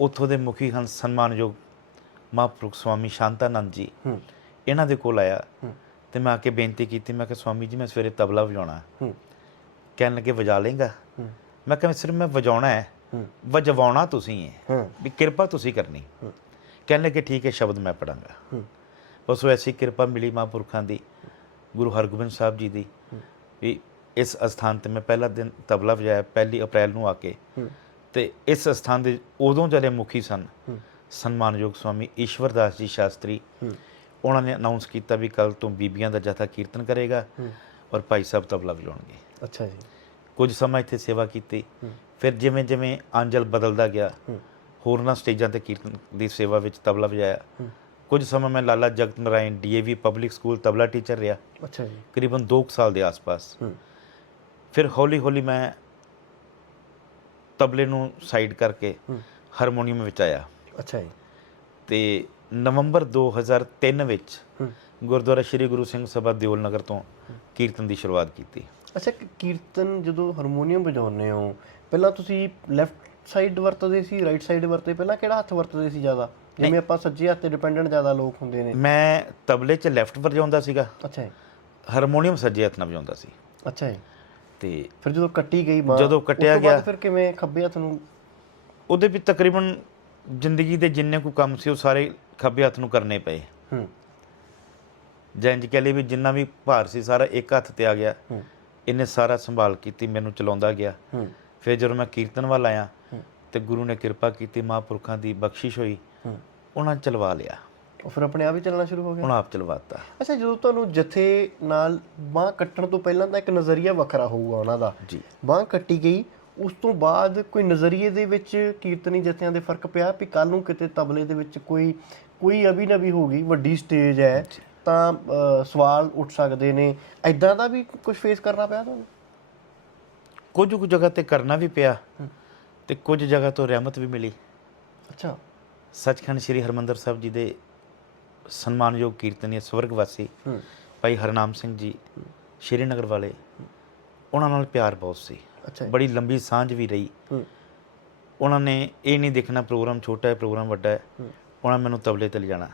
ਉੱਥੋਂ ਦੇ ਮੁਖੀ ਹਨ ਸਨਮਾਨਯੋਗ ਮਹਾਂਪੁਰਖ ਸਵਾਮੀ ਸ਼ਾਂਤਾਨੰਦ ਜੀ। ਹੂੰ। ਇਹਨਾਂ ਦੇ ਕੋਲ ਆਇਆ ਤੇ ਮੈਂ ਆ ਕੇ ਬੇਨਤੀ ਕੀਤੀ ਮੈਂ ਕਿਹਾ ਸਵਾਮੀ ਜੀ ਮੈਂ ਸਵੇਰੇ ਤਬਲਾ ਵਜਾਉਣਾ ਹੂੰ। ਕਹਿਣ ਲੱਗੇ ਵਜਾ ਲੇਗਾ ਮੈਂ ਕਿਹਾ ਸਿਰਫ ਮੈਂ ਵਜਾਉਣਾ ਹੈ। ਵਜਵਾਉਣਾ ਤੁਸੀਂ ਹੈ। ਵੀ ਕਿਰਪਾ ਤੁਸੀਂ ਕਰਨੀ। ਕਹਿਣ ਲੱਗੇ ਠੀਕ ਹੈ ਸ਼ਬਦ ਮੈਂ ਪੜਾਂਗਾ ਬਸ ਉਹ ਐਸੀ ਕਿਰਪਾ ਮਿਲੀ ਮਹਾਂਪੁਰਖਾਂ ਦੀ ਗੁਰੂ ਹਰਗੋਬਿੰਦ ਸਾਹਿਬ ਜੀ ਦੀ। ਵੀ ਇਸ ਅਸਥਾਨ ਤੇ ਮੈਂ ਪਹਿਲਾ ਦਿਨ ਤਬਲਾ ਵਜਾਇਆ ਪਹਿਲੀ ਅਪ੍ਰੈਲ ਨੂੰ ਆ ਕੇ। ਤੇ ਇਸ ਅਸਥਾਨ ਦੇ ਉਦੋਂ ਜਿਹੜੇ ਮੁਖੀ ਸਨ ਸਨਮਾਨਯੋਗ ਸਵਾਮੀ ਈਸ਼ਵਰਦਾਸ ਜੀ ਸ਼ਾਸਤਰੀ ਉਹਨਾਂ ਨੇ ਅਨਾਉਂਸ ਕੀਤਾ ਵੀ ਕੱਲ ਤੋਂ ਬੀਬੀਆਂ ਦਾ ਜਥਾ ਕੀਰਤਨ ਕਰੇਗਾ ਔਰ ਭਾਈ ਸਾਹਿਬ ਤਬਲਾ ਵਜਾਉਣਗੇ। ਅੱਛਾ ਜੀ। ਕੁਝ ਸਮਾਂ ਇੱਥੇ ਸੇਵਾ ਕੀਤੀ ਫਿਰ ਜਿਵੇਂ ਜਿਵੇਂ ਅੰਜਲ ਬਦਲਦਾ ਗਿਆ ਹੋਰਨਾਂ ਸਟੇਜਾਂ ਤੇ ਕੀਰਤਨ ਦੀ ਸੇਵਾ ਵਿੱਚ ਤਬਲਾ ਵਜਾਇਆ। ਕੁਝ ਸਮਾਂ ਮੈਂ Lala Jagat Narayan DAV public school tabla teacher ਰਿਹਾ। ਅੱਛਾ ਜੀ। ਕਰੀਬਨ 2 ਸਾਲ ਦੇ ਆਸ-ਪਾਸ। ਫਿਰ ਹੌਲੀ ਹੌਲੀ ਮੈਂ ਤਬਲੇ ਨੂੰ ਸਾਈਡ ਕਰਕੇ ਹਾਰਮੋਨੀਅਮ ਵਿੱਚ ਆਇਆ। ਅੱਛਾ ਜੀ। ਤੇ ਨਵੰਬਰ 2003 ਵਿੱਚ ਗੁਰਦੁਆਰਾ ਸ੍ਰੀ ਗੁਰੂ ਸਿੰਘ ਸਭਾ ਦਿਓਲ ਨਗਰ ਤੋਂ ਕੀਰਤਨ ਦੀ ਸ਼ੁਰੂਆਤ ਕੀਤੀ। ਅੱਛਾ ਕੀਰਤਨ ਜਦੋਂ ਹਾਰਮੋਨੀਅਮ ਵਜਾਉਂਦੇ ਹੋ ਪਹਿਲਾਂ ਤੁਸੀਂ ਲੈਫਟ ਸਾਈਡ ਵਰਤਦੇ ਸੀ ਰਾਈਟ ਸਾਈਡ ਵਰਤਦੇ ਪਹਿਲਾਂ ਕਿਹੜਾ ਹੱਥ ਵਰਤਦੇ ਸੀ ਜ਼ਿਆਦਾ? ਜਿਵੇਂ ਆਪਾਂ ਸੱਜੇ ਹੱਥ ਤੇ ਡਿਪੈਂਡੈਂਟ ਜ਼ਿਆਦਾ ਲੋਕ ਹੁੰਦੇ ਨੇ। ਮੈਂ ਤਬਲੇ 'ਚ ਲੈਫਟ ਵਜਾਉਂਦਾ ਸੀਗਾ। ਅੱਛਾ ਜੀ। ਹਾਰਮੋਨੀਅਮ ਸੱਜੇ ਹੱਥ ਨਾਲ ਵਜਾਉਂਦਾ ਸੀ। ਅੱਛਾ ਜੀ। ਤੇ ਫਿਰ ਜਦੋਂ ਕੱਟੀ ਗਈ ਬਾਂਹ ਜਦੋਂ ਕੱਟਿਆ ਉਸ ਤੋਂ ਬਾਅਦ ਗਿਆ- ਫਿਰ ਕਿਵੇਂ ਖੱਬੇ ਹੱਥ ਨੂੰ? ਉਹਦੇ ਵੀ ਤਕਰੀਬਨ ਜ਼ਿੰਦਗੀ ਦੇ ਜਿੰਨੇ ਕੁ ਕੰਮ ਸੀ ਉਹ ਸਾਰੇ ਖੱਬੇ ਹੱਥ ਨੂੰ ਕਰਨੇ ਪਏ। ਹੂੰ। ਜਾਂ ਇੰਜ ਕਹਿ ਲਈ ਵੀ ਜਿੰਨਾ ਵੀ ਭਾਰ ਸੀ ਸਾਰਾ ਇੱਕ ਹੱਥ ਤੇ ਆ ਗਿਆ। ਹੂੰ। ਇਹਨੇ ਸਾਰਾ ਸੰਭਾਲ ਕੀਤੀ ਮੈਨੂੰ ਚਲਾਉਂਦਾ ਗਿਆ। ਹੂੰ। ਫਿਰ ਜਦੋਂ ਮੈਂ ਕੀਰਤਨ ਵੱਲ ਆਇਆ ਹੂੰ। ਤੇ ਗੁਰੂ ਨੇ ਕਿਰਪਾ ਕੀਤੀ ਮਹਾਂਪੁਰਖਾਂ ਦੀ ਬਖਸ਼ਿਸ਼ ਹੋਈ। ਹੂੰ। ਉਹਨਾਂ ਚਲਵਾ ਲਿਆ। ਉਹ ਫਿਰ ਆਪਣੇ ਆਪ ਹੀ ਚੱਲਣਾ ਸ਼ੁਰੂ ਹੋ ਗਿਆ। ਹੁਣ ਆਪ ਚਲਵਾਤਾ। ਅੱਛਾ ਜਦੋਂ ਤੁਹਾਨੂੰ ਜਥੇ ਨਾਲ ਬਾਹ ਕੱਟਣ ਤੋਂ ਪਹਿਲਾਂ ਤਾਂ ਇੱਕ ਨਜ਼ਰੀਆ ਵੱਖਰਾ ਹੋਊਗਾ ਉਹਨਾਂ ਦਾ। ਜੀ। ਬਾਹ ਕੱਟੀ ਗਈ ਉਸ ਤੋਂ ਬਾਅਦ ਕੋਈ ਨਜ਼ਰੀਏ ਦੇ ਵਿੱਚ ਕੀਰਤਨੀ ਜਥਿਆਂ ਦੇ ਫ਼ਰਕ ਪਿਆ ਵੀ ਕੱਲ ਨੂੰ ਕਿਤੇ ਤਬਲੇ ਦੇ ਵਿੱਚ ਕੋਈ ਕੋਈ ਅਭਿਨਵੀ ਹੋ ਗਈ ਵੱਡੀ ਸਟੇਜ ਹੈ ਤਾਂ ਸਵਾਲ ਉੱਠ ਸਕਦੇ ਨੇ। ਐਦਾਂ ਦਾ ਵੀ ਕੁਝ ਫੇਸ ਕਰਨਾ ਪਿਆ ਤੁਹਾਨੂੰ? ਕੁਝ ਕੁ ਜਗ੍ਹਾ ਤੇ ਕਰਨਾ ਵੀ ਪਿਆ ਤੇ ਕੁਝ ਜਗ੍ਹਾ ਤੋਂ ਰਹਿਮਤ ਵੀ ਮਿਲੀ। ਅੱਛਾ। ਸੱਚਖੰਡ ਸ੍ਰੀ ਹਰਮੰਦਰ ਸਾਹਿਬ ਜੀ ਦੇ ਸਨਮਾਨਯੋਗ ਕੀਰਤਨੀय ਸਵਰਗਵਾਸੀ ਹੂੰ। ਭਾਈ ਹਰਨਾਮ ਸਿੰਘ ਜੀ ਸ਼੍ਰੀਨਗਰ ਵਾਲੇ। ਉਹਨਾਂ ਨਾਲ ਪਿਆਰ ਬਹੁਤ ਸੀ। ਬੜੀ ਲੰਬੀ ਸਾਂਝ ਵੀ ਰਹੀ। ਉਹਨਾਂ ਨੇ ਇਹ ਨਹੀਂ ਦੇਖਣਾ ਪ੍ਰੋਗਰਾਮ ਛੋਟਾ ਹੈ ਪ੍ਰੋਗਰਾਮ ਵੱਡਾ ਹੈ। ਉਹਨਾਂ ਮੈਨੂੰ ਤਬਲੇ ਤੇ ਲਿਜਾਣਾ।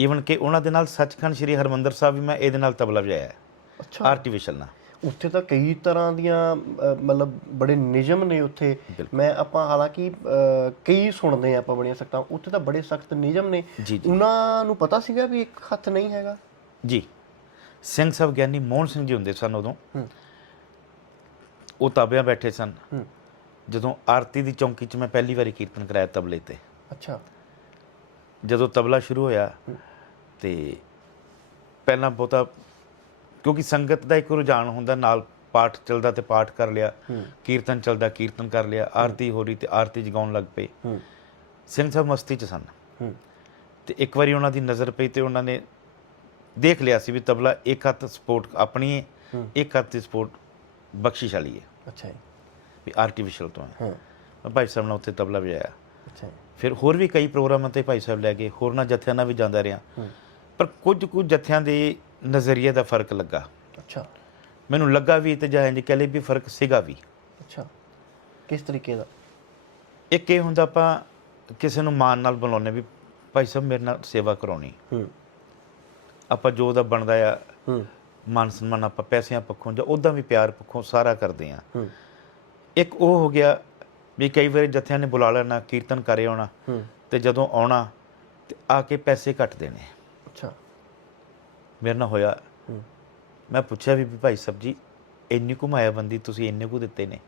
ਈਵਨ ਕਿ ਉਹਨਾਂ ਦੇ ਨਾਲ ਸੱਚਖੰਡ ਸ੍ਰੀ ਹਰਮੰਦਰ ਸਾਹਿਬ ਵੀ ਮੈਂ ਇਹਦੇ ਨਾਲ ਤਬਲਾ ਵਜਾਇਆ ਹੈ। ਅੱਛਾ। ਆਰਟੀਫੀਸ਼ਲ ਨਾਲ। ਉੱਥੇ ਤਾਂ ਕਈ ਤਰ੍ਹਾਂ ਦੀਆਂ ਮਤਲਬ ਬੜੇ ਨਿਯਮ ਨੇ ਉੱਥੇ। ਮੈਂ ਆਪਾਂ ਹਾਲਾਂਕਿ ਕਈ ਸੁਣਦੇ ਆ ਆਪਾਂ ਬੜੀਆਂ ਸਖਤਾਂ ਉੱਥੇ ਤਾਂ ਬੜੇ ਸਖਤ ਨਿਯਮ ਨੇ। ਉਹਨਾਂ ਨੂੰ ਪਤਾ ਸੀਗਾ ਵੀ ਇੱਕ ਹੱਥ ਨਹੀਂ ਹੈਗਾ? ਜੀ। ਸਿੰਘ ਸਾਹਿਬ ਗਿਆਨੀ ਮੋਹਨ ਸਿੰਘ ਜੀ ਹੁੰਦੇ ਸਨ ਉਦੋਂ। ਉਹ ਤਾਬਿਆਂ ਬੈਠੇ ਸਨ। ਜਦੋਂ ਆਰਤੀ ਦੀ ਚੌਂਕੀ 'ਚ ਮੈਂ ਪਹਿਲੀ ਵਾਰੀ ਕੀਰਤਨ ਕਰਾਇਆ ਤਬਲੇ ਤੇ। ਅੱਛਾ। ਜਦੋਂ ਤਬਲਾ ਸ਼ੁਰੂ ਹੋਇਆ ਤੇ ਪਹਿਲਾਂ ਬਹੁਤਾ ਕਿਉਂਕਿ ਸੰਗਤ ਦਾ ਇੱਕ ਰੁਝਾਨ ਹੁੰਦਾ ਨਾਲ ਪਾਠ ਚੱਲਦਾ ਤੇ ਪਾਠ ਕਰ ਲਿਆ ਕੀਰਤਨ ਚੱਲਦਾ ਕੀਰਤਨ ਕਰ ਲਿਆ ਆਰਤੀ ਹੋ। ਰਹੀ ਤੇ ਆਰਤੀ ਜਗਾਉਣ ਲੱਗ ਪਏ। ਸਿੰਘ ਸਾਹਿਬ ਮਸਤੀ 'ਚ ਸਨ। ਤੇ ਇੱਕ ਵਾਰੀ ਉਹਨਾਂ ਦੀ ਨਜ਼ਰ ਪਈ ਤੇ ਉਹਨਾਂ ਨੇ ਦੇਖ ਲਿਆ ਸੀ ਵੀ ਤਬਲਾ ਇੱਕ ਹੱਥ ਸਪੋਰਟ ਆਪਣੀ ਹੈ। ਇੱਕ ਹੱਥ ਦੀ ਸਪੋਰਟ ਬਖਸ਼ਿਸ਼ ਵਾਲੀ ਹੈ ਅੱਛਾ ਜੀ। ਵੀ ਆਰਟੀਫੀਸ਼ਲ ਤੋਂ ਹੈ। ਹਾਂ ਭਾਈ ਸਾਹਿਬ ਨਾਲ ਉੱਥੇ ਤਬਲਾ ਵਜਾਇਆ। ਅੱਛਾ ਫਿਰ ਹੋਰ ਵੀ ਕਈ ਪ੍ਰੋਗਰਾਮਾਂ ਤੇ ਭਾਈ ਸਾਹਿਬ ਲੈ ਗਏ ਹੋਰਨਾਂ ਜਥਿਆਂ ਨਾਲ ਵੀ ਜਾਂਦਾ ਰਿਹਾ। ਪਰ ਕੁਝ ਕੁ ਜਥਿਆਂ ਦੇ ਨਜ਼ਰੀਏ ਦਾ ਫ਼ਰਕ ਲੱਗਾ। ਅੱਛਾ। ਮੈਨੂੰ ਲੱਗਾ ਵੀ ਤੇ ਜਾਂ ਇੰਜ ਕਹਿ ਵੀ ਫ਼ਰਕ ਸੀਗਾ ਵੀ। ਅੱਛਾ। ਕਿਸ ਤਰੀਕੇ ਦਾ? ਇੱਕ ਇਹ ਹੁੰਦਾ ਆਪਾਂ ਕਿਸੇ ਨੂੰ ਮਾਨ ਨਾਲ ਬੁਲਾਉਂਦੇ ਵੀ ਭਾਈ ਸਾਹਿਬ ਮੇਰੇ ਨਾਲ ਸੇਵਾ ਕਰਾਉਣੀ। ਹੂੰ। ਆਪਾਂ ਜੋ ਦਾ ਬਣਦਾ ਆ ਹੂੰ। ਮਾਨ ਸਨਮਾਨ ਆਪਾਂ ਪੈਸਿਆਂ ਪੱਖੋਂ ਜਾਂ ਉਦਾਂ ਵੀ ਪਿਆਰ ਪੱਖੋਂ ਸਾਰਾ ਕਰਦੇ ਆ ਹੂੰ। ਇੱਕ ਉਹ ਹੋ ਗਿਆ ਵੀ ਕਈ ਵਾਰੀ ਜਥਿਆਂ ਨੇ ਬੁਲਾ ਲੈਣਾ ਕੀਰਤਨ ਕਰੇ ਆਉਣਾ ਹੂੰ। ਤੇ ਜਦੋਂ ਆਉਣਾ ਤੇ ਆ ਕੇ ਪੈਸੇ ਕੱਟ ਦੇਣੇ। ਮੇਰੇ ਨਾਲ ਹੋਇਆ। ਮੈਂ ਪੁੱਛਿਆ ਵੀ ਭਾਈ ਸਾਹਿਬ ਜੀ ਇੰਨੀ ਕੁ ਮਾਇਆਬੰਦੀ ਤੁਸੀਂ ਇੰਨੇ ਕੁ ਦਿੱਤੇ ਨੇ।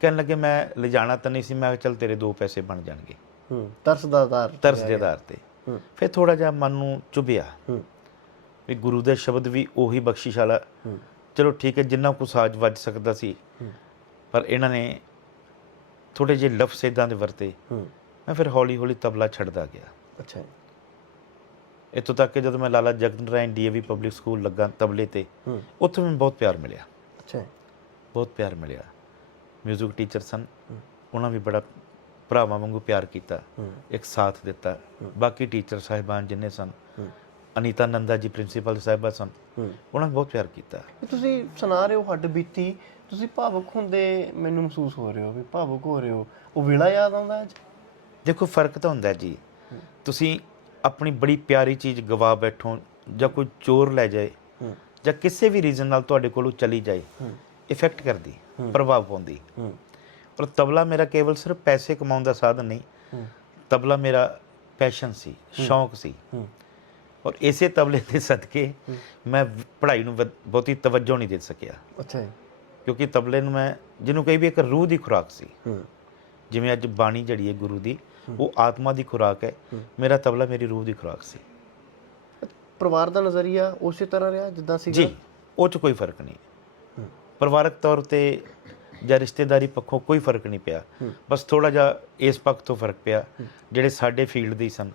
ਕਹਿਣ ਲੱਗੇ ਮੈਂ ਲਿਜਾਣਾ ਤਾਂ ਨਹੀਂ ਸੀ ਮੈਂ ਕਿਹਾ ਚੱਲ ਤੇਰੇ ਦੋ ਪੈਸੇ ਬਣ ਜਾਣਗੇ। ਹੂੰ ਤਰਸ ਦਾ ਆਧਾਰ ਤਰਸ ਦੇ ਆਧਾਰ ਤੇ। ਫਿਰ ਥੋੜਾ ਜਿਹਾ ਮਨ ਨੂੰ ਚੁਭਿਆ। ਵੀ ਗੁਰੂ ਦੇ ਸ਼ਬਦ ਵੀ ਉਹੀ ਬਖਸ਼ਿਸ਼ ਵਾਲਾ ਹੂੰ। ਚਲੋ ਠੀਕ ਹੈ ਜਿੰਨਾ ਕੁ ਸਾਜ ਵੱਜ ਸਕਦਾ ਸੀ। ਪਰ ਇਹਨਾਂ ਨੇ ਥੋੜੇ ਜਿਹੇ ਲਫ਼ਜ਼ ਇਦਾਂ ਦੇ ਵਰਤੇ। ਮੈਂ ਫਿਰ ਹੌਲੀ ਹੌਲੀ ਤਬਲਾ ਛੱਡਦਾ ਗਿਆ। ਅੱਛਾ। ਇੱਥੋਂ ਤੱਕ ਕਿ ਜਦੋਂ ਮੈਂ ਲਾਲਾ ਜਗਤ ਰਾਇਣ ਡੀਏਵੀ ਪਬਲਿਕ ਸਕੂਲ ਲੱਗਾ ਤਬਲੇ ਤੇ ਉੱਥੇ ਮੈਨੂੰ ਬਹੁਤ ਪਿਆਰ ਮਿਲਿਆ। ਅੱਛਾ ਬਹੁਤ ਪਿਆਰ ਮਿਲਿਆ। 뮤직 ਟੀਚਰ ਸਨ ਉਹਨਾਂ ਵੀ ਬੜਾ ਭਰਾਵਾਂ ਵਾਂਗੂ ਪਿਆਰ ਕੀਤਾ। ਇੱਕ ਸਾਥ ਦਿੱਤਾ। ਬਾਕੀ ਟੀਚਰ ਸਾਹਿਬਾਨ ਜਿੰਨੇ ਸਨ ਅਨੀਤਾ ਨੰਦਾ ਜੀ ਪ੍ਰਿੰਸੀਪਲ ਸਾਹਿਬਾ ਸਨ ਉਹਨਾਂ ਨੇ ਬਹੁਤ ਪਿਆਰ ਕੀਤਾ। ਤੁਸੀਂ ਸੁਣਾ ਰਹੇ ਹੋ ਹੱਡ ਬੀਤੀ। ਤੁਸੀਂ ਭਾਵੁਕ ਹੁੰਦੇ ਮੈਨੂੰ ਮਹਿਸੂਸ ਹੋ ਰਹੇ ਹੋ ਵੀ ਭਾਵੁਕ ਹੋ ਰਹੇ ਹੋ। ਉਹ ਵੇਲਾ ਯਾਦ ਆਉਂਦਾ ਅੱਜ? ਦੇਖੋ ਫ਼ਰਕ ਤਾਂ ਹੁੰਦਾ ਜੀ। ਤੁਸੀਂ ਆਪਣੀ ਬੜੀ ਪਿਆਰੀ ਚੀਜ਼ ਗਵਾ ਬੈਠੋ ਜਾਂ ਕੋਈ ਚੋਰ ਲੈ ਜਾਏ ਜਾਂ ਕਿਸੇ ਵੀ ਰੀਜ਼ਨ ਨਾਲ ਤੁਹਾਡੇ ਕੋਲੋਂ ਚਲੀ ਜਾਏ ਇਫੈਕਟ ਕਰਦੀ ਪ੍ਰਭਾਵ ਪਾਉਂਦੀ। ਪਰ ਤਬਲਾ ਮੇਰਾ ਕੇਵਲ ਸਿਰਫ ਪੈਸੇ ਕਮਾਉਣ ਦਾ ਸਾਧਨ ਨਹੀਂ ਤਬਲਾ ਮੇਰਾ ਪੈਸ਼ਨ ਸੀ ਸ਼ੌਂਕ ਸੀ। ਔਰ ਇਸੇ ਤਬਲੇ ਦੇ ਸਦਕੇ ਮੈਂ ਪੜ੍ਹਾਈ ਨੂੰ ਬਹੁਤੀ ਤਵੱਜੋ ਨਹੀਂ ਦੇ ਸਕਿਆ। ਅੱਛਾ ਕਿਉਂਕਿ ਤਬਲੇ ਨੂੰ ਮੈਂ ਜਿਹਨੂੰ ਕਹੀ ਵੀ ਇੱਕ ਰੂਹ ਦੀ ਖੁਰਾਕ ਸੀ। ਜਿਵੇਂ ਅੱਜ ਬਾਣੀ ਜੜੀ ਹੈ ਗੁਰੂ ਦੀ ਉਹ ਆਤਮਾ ਦੀ ਖੁਰਾਕ ਹੈ। ਮੇਰਾ ਤਬਲਾ ਮੇਰੀ ਰੂਹ ਦੀ ਖੁਰਾਕ ਸੀ। ਪਰਿਵਾਰ ਦਾ ਨਜ਼ਰੀਆ ਉਸੇ ਤਰ੍ਹਾਂ ਰਿਹਾ ਜਿੱਦਾਂ ਸੀਗਾ? ਜੀ ਉਹ 'ਚ ਕੋਈ ਫ਼ਰਕ ਨਹੀਂ। ਪਰਿਵਾਰਕ ਤੌਰ ਤੇ ਜਾਂ ਰਿਸ਼ਤੇਦਾਰੀ ਪੱਖੋਂ ਕੋਈ ਫ਼ਰਕ ਨਹੀਂ ਪਿਆ। ਬਸ ਥੋੜਾ ਜਿਹਾ ਇਸ ਪੱਖ ਤੋਂ ਫ਼ਰਕ ਪਿਆ ਜਿਹੜੇ ਸਾਡੇ ਫੀਲਡ ਦੇ ਸਨ।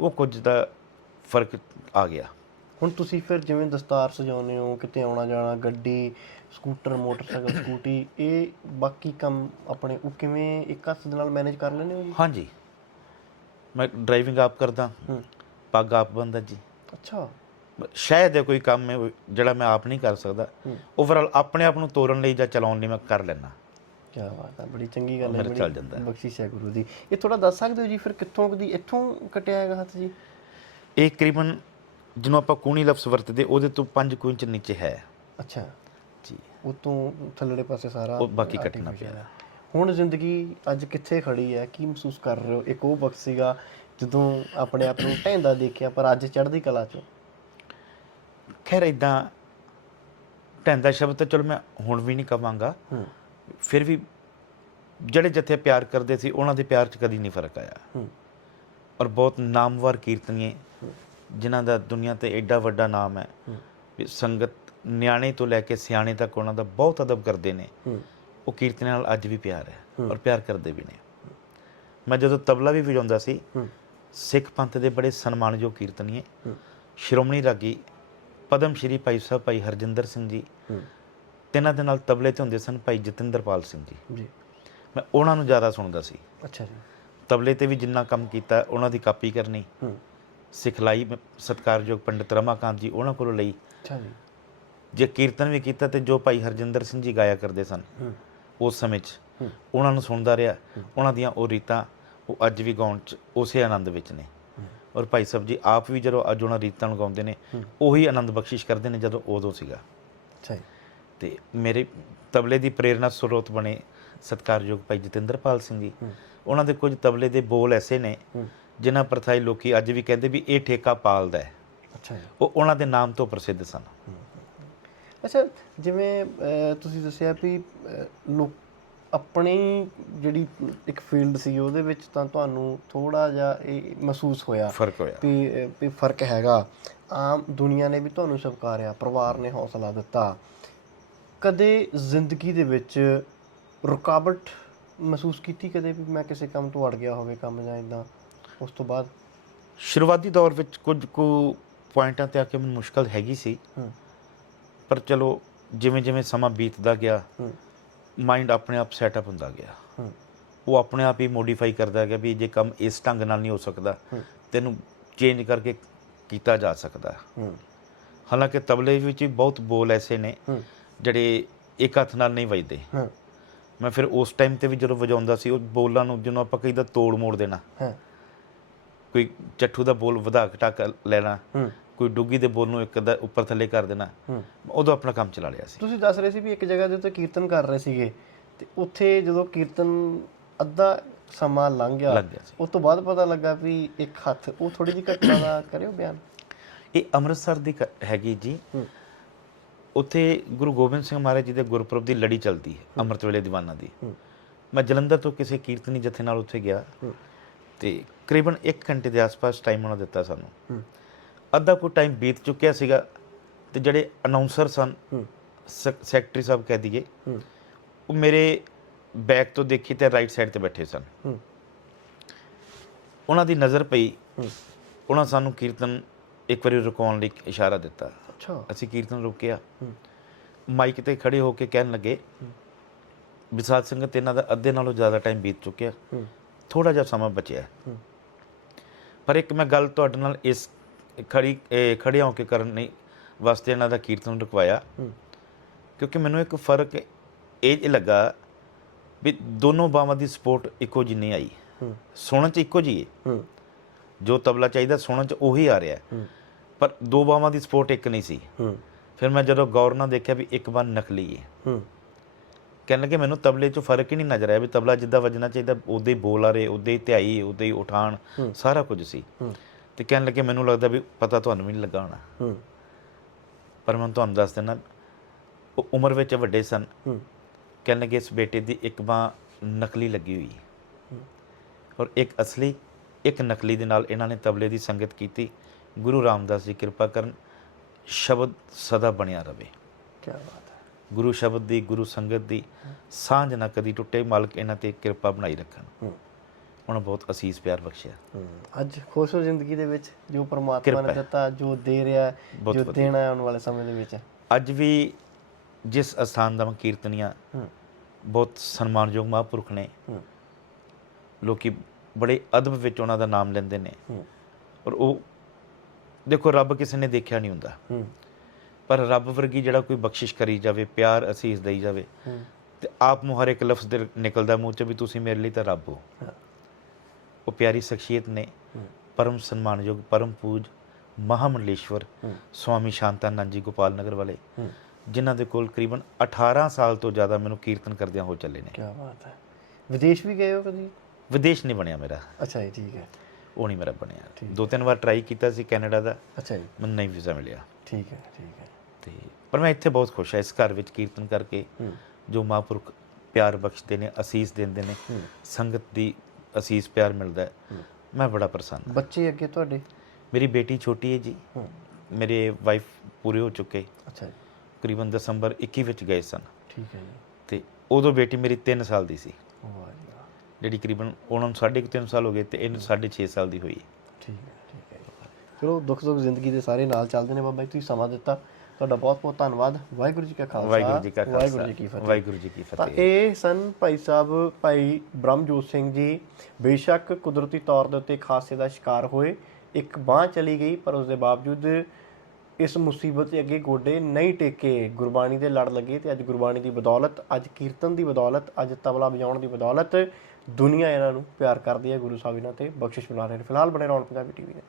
ਉਹ ਕੁਝ ਦਾ ਫ਼ਰਕ ਆ ਗਿਆ। ਹੁਣ ਤੁਸੀਂ ਫਿਰ ਜਿਵੇਂ ਦਸਤਾਰ ਸਜਾਉਂਦੇ ਹੋ ਕਿਤੇ ਆਉਣਾ ਜਾਣਾ ਗੱਡੀ ਸਕੂਟਰ ਮੋਟਰਸਾਈਕਲ ਸਕੂਟੀ ਇਹ ਬਾਕੀ ਕੰਮ ਆਪਣੇ ਉਹ ਕਿਵੇਂ ਇੱਕ ਹੱਥ ਦੇ ਨਾਲ ਮੈਨੇਜ ਕਰ ਲੈਂਦੇ ਹੋ ਜੀ? ਹਾਂਜੀ। ਮੈਂ ਡਰਾਈਵਿੰਗ ਆਪ ਕਰਦਾ। ਹੂੰ। ਪੱਗ ਆਪ ਬੰਦਾ ਜੀ। ਅੱਛਾ। ਸ਼ਾਇਦ ਇਹ ਕੋਈ ਕੰਮ ਹੈ ਜਿਹੜਾ ਮੈਂ ਆਪ ਨਹੀਂ ਕਰ ਸਕਦਾ। ਹੂੰ। ਓਵਰਆਲ ਆਪਣੇ ਆਪ ਨੂੰ ਤੋਰਨ ਲਈ ਜਾਂ ਚਲਾਉਣ ਲਈ ਮੈਂ ਕਰ ਲੈਣਾ ਕੀ ਬਾਤ ਹੈ ਬੜੀ ਚੰਗੀ ਗੱਲ ਹੈ ਮੇਰਾ ਬੜੀ ਚੱਲ ਜਾਂਦਾ ਹੈ। ਬਖਸ਼ਿਸ਼ ਹੈ ਗੁਰੂ ਦੀ। ਇਹ ਥੋੜਾ ਦੱਸ ਸਕਦੇ ਹੋ ਜੀ ਫਿਰ ਕਿੱਥੋਂ ਕਦੀ ਇੱਥੋਂ ਕਟਿਆ ਹੈਗਾ ਹੱਥ ਜੀ? ਇਹ ਕਰੀਬਨ ਜਿਹਨੂੰ ਆਪਾਂ ਕੂਣੀ ਲਫ਼ਜ਼ ਵਰਤਦੇ ਉਹਦੇ ਤੋਂ 5 ਇੰਚ ਨੀਚੇ ਹੈ। ਅੱਛਾ। ਜੀ। ਉਤੋਂ ਥੱਲੜੇ ਪਾਸੇ ਸਾਰਾ ਉਹ ਬਾਕੀ ਕੱਟਣਾ artificial ਪਿਆ। ਹੈ। ਹੁਣ ਜ਼ਿੰਦਗੀ ਅੱਜ ਕਿੱਥੇ ਖੜੀ ਹੈ? ਕੀ ਮਹਿਸੂਸ ਕਰ ਰਹੇ ਹੋ? ਇੱਕ ਉਹ ਵਕਤ ਸੀਗਾ ਜਦੋਂ ਆਪਣੇ ਆਪ ਨੂੰ ਢਹਿੰਦਾ ਦੇਖਿਆ ਪਰ ਅੱਜ ਚੜ੍ਹਦੀ ਕਲਾ ਚ। ਖੈਰ ਇਦਾਂ ਟੈਂਦਾ ਸ਼ਬਦ ਤਾਂ ਚਲੋ ਮੈਂ ਹੁਣ ਵੀ ਨਹੀਂ ਕਵਾਂਗਾ। ਹੂੰ। ਫਿਰ ਵੀ ਜਿਹੜੇ ਜਿੱਥੇ ਪਿਆਰ ਕਰਦੇ ਸੀ ਉਹਨਾਂ ਦੇ ਪਿਆਰ 'ਚ ਕਦੀ ਨਹੀਂ ਫ਼ਰਕ ਆਇਆ। ਹੂੰ। ਔਰ ਬਹੁਤ ਨਾਮਵਰ ਕੀਰਤਨੀਏ ਜਿਨ੍ਹਾਂ ਦਾ ਦੁਨੀਆ ਤੇ ਐਡਾ ਵੱਡਾ ਨਾਮ ਹੈ। ਵੀ ਸੰਗਤ ਨਿਆਣੇ ਤੋਂ ਲੈ ਕੇ ਸਿਆਣੇ ਤੱਕ ਉਹਨਾਂ ਦਾ ਬਹੁਤ ਅਦਬ ਕਰਦੇ ਨੇ। ਹੂੰ। ਉਹ ਕੀਰਤਨ ਨਾਲ ਅੱਜ ਵੀ ਪਿਆਰ ਹੈ ਔਰ ਪਿਆਰ ਕਰਦੇ ਵੀ ਨੇ। ਮੈਂ ਜਦੋਂ ਤਬਲਾ ਵੀ ਵਜਾਉਂਦਾ ਸੀ ਸਿੱਖ ਪੰਥ ਦੇ ਬੜੇ ਸਨਮਾਨਯੋਗ ਕੀਰਤਨੀਏ ਸ਼੍ਰੋਮਣੀ ਰਾਗੀ ਪਦਮ ਸ਼੍ਰੀ ਭਾਈ ਸਾਹਿਬ ਭਾਈ ਹਰਜਿੰਦਰ ਸਿੰਘ ਜੀ ਤਿੰਨਾਂ ਦੇ ਨਾਲ ਤਬਲੇ ਤੇ ਹੁੰਦੇ ਸਨ ਭਾਈ ਜਤਿੰਦਰਪਾਲ ਸਿੰਘ ਜੀ। ਜੀ। ਮੈਂ ਉਹਨਾਂ ਨੂੰ ਜ਼ਿਆਦਾ ਸੁਣਦਾ ਸੀ। ਅੱਛਾ ਜੀ। ਤਬਲੇ ਤੇ ਵੀ ਜਿੰਨਾ ਕੰਮ ਕੀਤਾ ਉਹਨਾਂ ਦੀ ਕਾਪੀ ਕਰਨੀ ਸਿਖਲਾਈ ਸਤਿਕਾਰਯੋਗ ਪੰਡਿਤ ਰਮਾਕਾਂਤ ਜੀ ਉਹਨਾਂ ਕੋਲੋਂ ਲਈ। ਅੱਛਾ ਜੀ। ਜੇ ਕੀਰਤਨ ਵੀ ਕੀਤਾ ਤੇ ਜੋ ਭਾਈ ਹਰਜਿੰਦਰ ਸਿੰਘ ਜੀ ਗਾਇਆ ਕਰਦੇ ਸਨ ਉਸ ਸਮੇਂ 'ਚ। ਉਹਨਾਂ ਨੂੰ ਸੁਣਦਾ ਰਿਹਾ। ਉਹਨਾਂ ਦੀਆਂ ਉਹ ਰੀਤਾਂ ਉਹ ਅੱਜ ਵੀ ਗਾਉਣ 'ਚ ਉਸੇ ਆਨੰਦ ਵਿੱਚ ਨੇ। ਔਰ ਭਾਈ ਸਾਹਿਬ ਜੀ ਆਪ ਵੀ ਜਦੋਂ ਅੱਜ ਉਹਨਾਂ ਰੀਤਾਂ ਨੂੰ ਗਾਉਂਦੇ ਨੇ ਉਹੀ ਆਨੰਦ ਬਖਸ਼ਿਸ਼ ਕਰਦੇ ਨੇ ਜਦੋਂ ਉਦੋਂ ਸੀਗਾ। ਜੀ। ਤੇ ਮੇਰੇ ਤਬਲੇ ਦੀ ਪ੍ਰੇਰਣਾ ਸਰੋਤ ਬਣੇ ਸਤਿਕਾਰਯੋਗ ਭਾਈ ਜਤਿੰਦਰਪਾਲ ਸਿੰਘ ਜੀ। ਉਹਨਾਂ ਦੇ ਕੁਝ ਤਬਲੇ ਦੇ ਬੋਲ ਐਸੇ ਨੇ ਜਿਨ੍ਹਾਂ ਪ੍ਰਥਾਈ ਲੋਕੀ ਅੱਜ ਵੀ ਕਹਿੰਦੇ ਵੀ ਇਹ ਠੇਕਾ ਪਾਲਦਾ ਹੈ। ਅੱਛਾ ਉਹ ਉਹਨਾਂ ਦੇ ਨਾਮ ਤੋਂ ਪ੍ਰਸਿੱਧ ਸਨ। ਅੱਛਾ ਜਿਵੇਂ ਤੁਸੀਂ ਦੱਸਿਆ ਵੀ ਲੋਕ ਆਪਣੀ ਜਿਹੜੀ ਇੱਕ ਫੀਲਡ ਸੀ ਉਹਦੇ ਵਿੱਚ ਤਾਂ ਤੁਹਾਨੂੰ ਥੋੜਾ ਜਿਹਾ ਇਹ ਮਹਿਸੂਸ ਹੋਇਆ ਫ਼ਰਕ ਹੋਇਆ। ਵੀ ਵੀ ਫ਼ਰਕ ਹੈਗਾ। ਆਮ ਦੁਨੀਆ ਨੇ ਵੀ ਤੁਹਾਨੂੰ ਸਵਕਾਰਿਆ ਪਰਿਵਾਰ ਨੇ ਹੌਸਲਾ ਦਿੱਤਾ। ਕਦੇ ਜ਼ਿੰਦਗੀ ਦੇ ਵਿੱਚ ਰੁਕਾਵਟ ਮਹਿਸੂਸ ਕੀਤੀ ਕਦੇ ਵੀ ਮੈਂ ਕਿਸੇ ਕੰਮ ਤੋਂ ਅੜ ਗਿਆ ਹੋਵੇ ਕੰਮ ਜਾਂ ਇਦਾਂ ਉਸ ਤੋਂ ਬਾਅਦ? ਸ਼ੁਰੂਆਤੀ ਦੌਰ ਵਿੱਚ ਕੁਝ ਕੁ ਪੁਆਇੰਟਾਂ ਤੇ ਆ ਕੇ ਮੈਨੂੰ ਮੁਸ਼ਕਲ ਹੈਗੀ ਸੀ। ਹੂੰ। ਪਰ ਚਲੋ ਜਿਵੇਂ ਜਿਵੇਂ ਸਮਾਂ ਬੀਤਦਾ ਗਿਆ ਮਾਈਂਡ ਆਪਣੇ ਆਪ ਸੈਟਅਪ ਹੁੰਦਾ ਗਿਆ। ਉਹ ਆਪਣੇ ਆਪ ਹੀ ਮੋਡੀਫਾਈ ਕਰਦਾ ਗਿਆ ਵੀ ਜੇ ਕੰਮ ਇਸ ਢੰਗ ਨਾਲ ਨਹੀਂ ਹੋ ਸਕਦਾ। ਤੈਨੂੰ ਚੇਂਜ ਕਰਕੇ ਕੀਤਾ ਜਾ ਸਕਦਾ। ਹਾਲਾਂਕਿ ਤਬਲੇ ਵਿੱਚ ਵੀ ਬਹੁਤ ਬੋਲ ਐਸੇ ਨੇ ਜਿਹੜੇ ਇੱਕ ਹੱਥ ਨਾਲ ਨਹੀਂ ਵੱਜਦੇ। ਮੈਂ ਫਿਰ ਉਸ ਟਾਈਮ ਤੇ ਵੀ ਜਦੋਂ ਵਜਾਉਂਦਾ ਸੀ ਉਹ ਬੋਲਾਂ ਨੂੰ ਜਿਹਨੂੰ ਆਪਾਂ ਕਹੀਦਾ ਤੋੜ ਮੋੜ ਦੇਣਾ। ਕੋਈ ਚੱਠੂ ਦਾ ਬੋਲ ਵਧਾ ਘਟਾ ਲੈਣਾ। ਕੋਈ ਡੁੱਗੀ ਦੇ ਬੋਲ ਨੂੰ ਇੱਕ ਦਾ ਉੱਪਰ ਥੱਲੇ ਕਰ ਦੇਣਾ ਉਦੋਂ ਆਪਣਾ ਕੰਮ ਚਲਾ ਲਿਆ ਸੀ। ਤੁਸੀਂ ਦੱਸ ਰਹੇ ਸੀ ਵੀ ਇੱਕ ਜਗ੍ਹਾ ਦੇ ਉੱਤੇ ਕੀਰਤਨ ਕਰ ਰਹੇ ਸੀਗੇ ਤੇ ਉੱਥੇ ਜਦੋਂ ਕੀਰਤਨ ਅੱਧਾ ਸਮਾਂ ਲੰਘ ਗਿਆ ਉਸ ਤੋਂ ਬਾਅਦ ਪਤਾ ਲੱਗਾ ਵੀ ਇੱਕ ਹੱਥ ਉਹ ਥੋੜੀ ਜਿਹੀ ਘਟਨਾ ਦਾ ਕਰਿਓ ਬਿਆਨ। ਇਹ ਅੰਮ੍ਰਿਤਸਰ ਦੀ ਹੈਗੀ ਜੀ। ਉੱਥੇ ਗੁਰੂ ਗੋਬਿੰਦ ਸਿੰਘ ਮਹਾਰਾਜ ਜੀ ਦੇ ਗੁਰਪੁਰਬ ਦੀ ਲੜੀ ਚੱਲਦੀ ਹੈ ਅੰਮ੍ਰਿਤ ਵੇਲੇ ਦੀਵਾਨਾਂ ਦੀ। ਮੈਂ ਜਲੰਧਰ ਤੋਂ ਕਿਸੇ ਕੀਰਤਨੀ ਜਥੇ ਨਾਲ ਉੱਥੇ ਗਿਆ ਤੇ ਕਰੀਬਨ 1 ਘੰਟੇ ਦੇ ਆਸ-ਪਾਸ ਟਾਈਮ ਉਹਨਾਂ ਦਿੱਤਾ ਸਾਨੂੰ। ਅੱਧਾ ਕੋ ਟਾਈਮ ਬੀਤ ਚੁੱਕਿਆ ਸੀਗਾ ਤੇ ਜਿਹੜੇ ਅਨਾਉਂਸਰ ਸਨ ਸੈਕਟਰੀ ਸਾਹਿਬ ਕਹਿ ਦਈਏ ਉਹ ਮੇਰੇ ਬੈਕ ਤੋਂ ਦੇਖੀ ਤੇ ਰਾਈਟ ਸਾਈਡ ਤੇ ਬੈਠੇ ਸਨ। ਉਹਨਾਂ ਦੀ ਨਜ਼ਰ ਪਈ। ਉਹਨਾਂ ਸਾਨੂੰ ਕੀਰਤਨ ਇੱਕ ਵਾਰੀ ਰੁਕਾਉਣ ਲਈ ਇਸ਼ਾਰਾ ਦਿੱਤਾ। ਅੱਛਾ। ਅਸੀਂ ਕੀਰਤਨ ਰੋਕਿਆ। ਮਾਈਕ ਤੇ ਖੜੇ ਹੋ ਕੇ ਕਹਿਣ ਲੱਗੇ ਵਿਸਾਦ ਸੰਗਤ ਇਹਨਾਂ ਦਾ ਅੱਧੇ ਨਾਲੋਂ ਜ਼ਿਆਦਾ ਟਾਈਮ ਬੀਤ ਚੁੱਕਿਆ। ਥੋੜਾ ਜਿਹਾ ਸਮਾਂ ਬਚਿਆ ਪਰ ਇੱਕ ਮੈਂ ਗੱਲ ਤੁਹਾਡੇ ਨਾਲ ਇਸ ਖੜੀ ਇਹ ਖੜਿਆ ਹੋ ਕੇ ਕਰਨ ਨਹੀਂ ਵਾਸਤੇ ਇਹਨਾਂ ਦਾ ਕੀਰਤਨ ਰੁਕਵਾਇਆ। ਕਿਉਂਕਿ ਮੈਨੂੰ ਇੱਕ ਫ਼ਰਕ ਇਹ ਲੱਗਾ ਵੀ ਦੋਨੋਂ ਬਾਵਾਂ ਦੀ ਸਪੋਰਟ ਇੱਕੋ ਜਿੰਨੀ ਆਈ। ਹੂੰ। ਸੁਣਨ ਚ ਇੱਕੋ ਜੀ ਹੈ। ਜੋ ਤਬਲਾ ਚਾਹੀਦਾ ਸੁਣਨ ਚ ਉਹੀ ਆ ਰਿਹਾ। ਪਰ ਦੋ ਬਾਵਾਂ ਦੀ ਸਪੋਰਟ ਇੱਕ ਨਹੀਂ ਸੀ। ਫਿਰ ਮੈਂ ਜਦੋਂ ਗੌਰ ਨਾਲ ਦੇਖਿਆ ਵੀ ਇੱਕ ਬਾਂ ਨਕਲੀ ਹੈ। ਕਹਿਣ ਲੱਗੇ ਮੈਨੂੰ ਤਬਲੇ 'ਚ ਫ਼ਰਕ ਹੀ ਨਹੀਂ ਨਜ਼ਰ ਆਇਆ ਵੀ ਤਬਲਾ ਜਿੱਦਾਂ ਵੱਜਣਾ ਚਾਹੀਦਾ ਉਦੇ ਹੀ ਬੋਲ ਆ ਰਹੇ ਉਦੇ ਹੀ ਧਿਆਈ ਉਦੇ ਹੀ। ਉਠਾਣ। ਸਾਰਾ ਕੁਝ ਸੀ। ਤੇ ਕਹਿਣ ਲੱਗੇ ਮੈਨੂੰ ਲੱਗਦਾ ਵੀ ਪਤਾ ਤੁਹਾਨੂੰ ਵੀ ਨਹੀਂ ਲੱਗਾ ਹੋਣਾ। ਹੂੰ। ਪਰ ਮੈਂ ਤੁਹਾਨੂੰ ਦੱਸ ਦਿੰਦਾ ਉਹ ਉਮਰ ਵਿੱਚ ਵੱਡੇ ਸਨ। ਹੂੰ। ਕਹਿਣ ਲੱਗੇ ਇਸ ਬੇਟੇ ਦੀ ਇੱਕ ਬਾਹ ਨਕਲੀ ਲੱਗੀ ਹੋਈ। ਔਰ ਇੱਕ ਅਸਲੀ ਇੱਕ ਨਕਲੀ ਦੇ ਨਾਲ ਇਹਨਾਂ ਨੇ ਤਬਲੇ ਦੀ ਸੰਗਤ ਕੀਤੀ। ਗੁਰੂ ਰਾਮਦਾਸ ਜੀ ਕਿਰਪਾ ਕਰਨ ਸ਼ਬਦ ਸਦਾ ਬਣਿਆ ਰਵੇ। ਕੀ ਬਾਤ ਹੈ। ਗੁਰੂ ਸ਼ਬਦ ਦੀ ਗੁਰੂ ਸੰਗਤ ਦੀ ਸਾਂਝ ਨਾ ਕਦੀ ਟੁੱਟੇ ਮਾਲਕ ਇਹਨਾਂ ਤੇ ਕਿਰਪਾ ਬਣਾਈ ਰੱਖਣ। ਹੂੰ। ਉਹਨਾਂ ਬਹੁਤ ਅਸੀਸ ਪਿਆਰ ਬਖਸ਼ਿਆ। ਅੱਜ ਖੁਸ਼ ਹੋ ਜ਼ਿੰਦਗੀ ਦੇ ਵਿੱਚ ਜੋ ਪਰਮਾਤਮਾ ਨੇ। ਦਿੱਤਾ ਜੋ ਦੇ ਰਿਹਾ ਜੋ। ਦੇਣਾ ਆਉਣ ਵਾਲੇ ਸਮੇਂ ਦੇ ਵਿੱਚ। ਅੱਜ ਵੀ ਜਿਸ ਅਸਥਾਨ ਦਾ ਮੈਂ ਕੀਰਤਨੀਆਂ ਬਹੁਤ ਸਨਮਾਨਯੋਗ ਮਹਾਂਪੁਰਖ ਨੇ ਲੋਕੀ ਬੜੇ ਅਦਬ ਵਿੱਚ ਉਹਨਾਂ ਦਾ ਨਾਮ ਲੈਂਦੇ ਨੇ। ਔਰ ਉਹ ਦੇਖੋ ਰੱਬ ਕਿਸੇ ਨੇ ਦੇਖਿਆ ਨਹੀਂ ਹੁੰਦਾ। ਪਰ ਰੱਬ ਵਰਗੀ ਜਿਹੜਾ ਕੋਈ ਬਖਸ਼ਿਸ਼ ਕਰੀ ਜਾਵੇ ਪਿਆਰ ਅਸੀਸ ਦੇਈ ਜਾਵੇ ਤੇ ਆਪ ਮੁਹਰ ਇੱਕ ਲਫ਼ਜ਼ ਦੇ ਨਿਕਲਦਾ ਮੂੰਹ ਚ ਵੀ ਤੁਸੀਂ ਮੇਰੇ ਲਈ ਤਾਂ ਰੱਬ ਹਾਂ। ਉਹ ਪਿਆਰੀ ਸ਼ਖਸੀਅਤ ਨੇ ਪਰਮ ਸਨਮਾਨਯੋਗ ਪਰਮ ਪੂਜ ਮਹਾਮੰਡਲੇਸ਼ਵਰ ਸਵਾਮੀ ਸ਼ਾਂਤਾਨੰਦ ਜੀ ਗੋਪਾਲ ਨਗਰ ਵਾਲੇ ਜਿਨ੍ਹਾਂ ਦੇ ਕੋਲ ਕਰੀਬਨ 18 ਸਾਲ ਤੋਂ ਜ਼ਿਆਦਾ ਮੈਨੂੰ ਕੀਰਤਨ ਕਰਦਿਆਂ ਹੋ ਚੱਲੇ ਨੇ। ਕੀ ਬਾਤ ਹੈ। ਵਿਦੇਸ਼ ਵੀ ਗਏ ਹੋ ਕਦੀ? ਵਿਦੇਸ਼ ਨਹੀਂ ਬਣਿਆ ਮੇਰਾ। ਅੱਛਾ ਜੀ ਠੀਕ ਹੈ। ਉਹ ਨਹੀਂ ਮੇਰਾ ਬਣਿਆ। ਦੋ ਤਿੰਨ ਵਾਰ ਟਰਾਈ ਕੀਤਾ ਸੀ ਕੈਨੇਡਾ ਦਾ। ਅੱਛਾ ਜੀ। ਮੈਨੂੰ ਨਹੀਂ ਵੀਜ਼ਾ ਮਿਲਿਆ। ਠੀਕ ਹੈ ਠੀਕ ਹੈ। ਤੇ ਪਰ ਮੈਂ ਇੱਥੇ ਬਹੁਤ ਖੁਸ਼ ਹਾਂ ਇਸ ਘਰ ਵਿੱਚ ਕੀਰਤਨ ਕਰਕੇ ਜੋ ਮਹਾਂਪੁਰਖ ਪਿਆਰ ਬਖਸ਼ਦੇ ਨੇ ਅਸੀਸ ਦਿੰਦੇ ਨੇ। ਸੰਗਤ ਦੀ ਅਸੀਸ ਪਿਆਰ ਮਿਲਦਾ ਹੈ। ਮੈਂ ਬੜਾ ਪ੍ਰਸੰਨ ਹਾਂ। ਬੱਚੇ ਅੱਗੇ ਤੁਹਾਡੇ? ਮੇਰੀ ਬੇਟੀ ਛੋਟੀ ਹੈ ਜੀ। ਮੇਰੇ ਵਾਈਫ ਪੂਰੇ ਹੋ ਚੁੱਕੇ। ਅੱਛਾ ਜੀ। ਕਰੀਬਨ ਦਸੰਬਰ 21 ਵਿੱਚ ਗਏ ਸਨ। ਠੀਕ ਹੈ ਜੀ। ਤੇ ਉਦੋਂ ਬੇਟੀ ਮੇਰੀ 3 ਸਾਲ ਦੀ ਸੀ। ਵਾਹ ਜੀ ਵਾਹ। ਜਿਹੜੀ ਕਰੀਬਨ ਉਹਨਾਂ ਨੂੰ ਸਾਢੇ ਕੁ ਤਿੰਨ ਸਾਲ ਹੋ ਗਏ ਤੇ ਇਹਨੂੰ ਸਾਢੇ 6 ਸਾਲ ਦੀ ਹੋਈ। ਠੀਕ ਹੈ ਠੀਕ ਹੈ। ਚਲੋ ਦੁੱਖ ਸੁੱਖ ਜ਼ਿੰਦਗੀ ਦੇ ਸਾਰੇ ਨਾਲ ਚੱਲਦੇ ਨੇ। ਬਾਬਾ ਜੀ ਤੁਸੀਂ ਸਮਾਂ ਦਿੱਤਾ। ਤੁਹਾਡਾ ਬਹੁਤ ਬਹੁਤ ਧੰਨਵਾਦ। ਵਾਹਿਗੁਰੂ ਜੀ ਕਾ ਖਾਲਸਾ ਵਾਹਿਗੁਰੂ ਜੀ ਕਾ ਵਾਹਿਗੁਰੂ ਖਾਲਸਾ ਜੀ ਕੀ ਫਤਿਹ। ਵਾਹਿਗੁਰੂ ਜੀ ਕੀ ਤਾਂ ਫਤਿਹ। ਇਹ ਸਨ ਭਾਈ ਸਾਹਿਬ ਭਾਈ ਬ੍ਰਹਮਜੋਤ ਸਿੰਘ ਜੀ ਬੇਸ਼ੱਕ ਕੁਦਰਤੀ ਤੌਰ ਦੇ ਉੱਤੇ ਖਾਸੇ ਦਾ ਸ਼ਿਕਾਰ ਹੋਏ ਇੱਕ ਬਾਹ ਚਲੀ ਗਈ ਪਰ ਉਸ ਦੇ ਬਾਵਜੂਦ ਇਸ ਮੁਸੀਬਤ ਦੇ ਅੱਗੇ ਗੋਡੇ ਨਹੀਂ ਟੇਕੇ ਗੁਰਬਾਣੀ ਦੇ ਲੜ ਲੱਗੇ ਤੇ ਅੱਜ ਗੁਰਬਾਣੀ ਦੀ ਬਦੌਲਤ ਅੱਜ ਕੀਰਤਨ ਦੀ ਬਦੌਲਤ ਅੱਜ ਤਬਲਾ ਵਜਾਉਣ ਦੀ ਬਦੌਲਤ ਦੁਨੀਆ ਇਹਨਾਂ ਨੂੰ ਪਿਆਰ ਕਰਦੀ ਹੈ। ਗੁਰੂ ਸਾਹਿਬ ਇਹਨਾਂ ਤੇ ਬਖਸ਼ਿਸ਼ ਬਣਾ ਰਹੇ ਨੇ। ਫਿਲਹਾਲ ਬਣੇ ਰਹੋ ਪੰਜਾਬੀ ਟੀਵੀ ਨੇ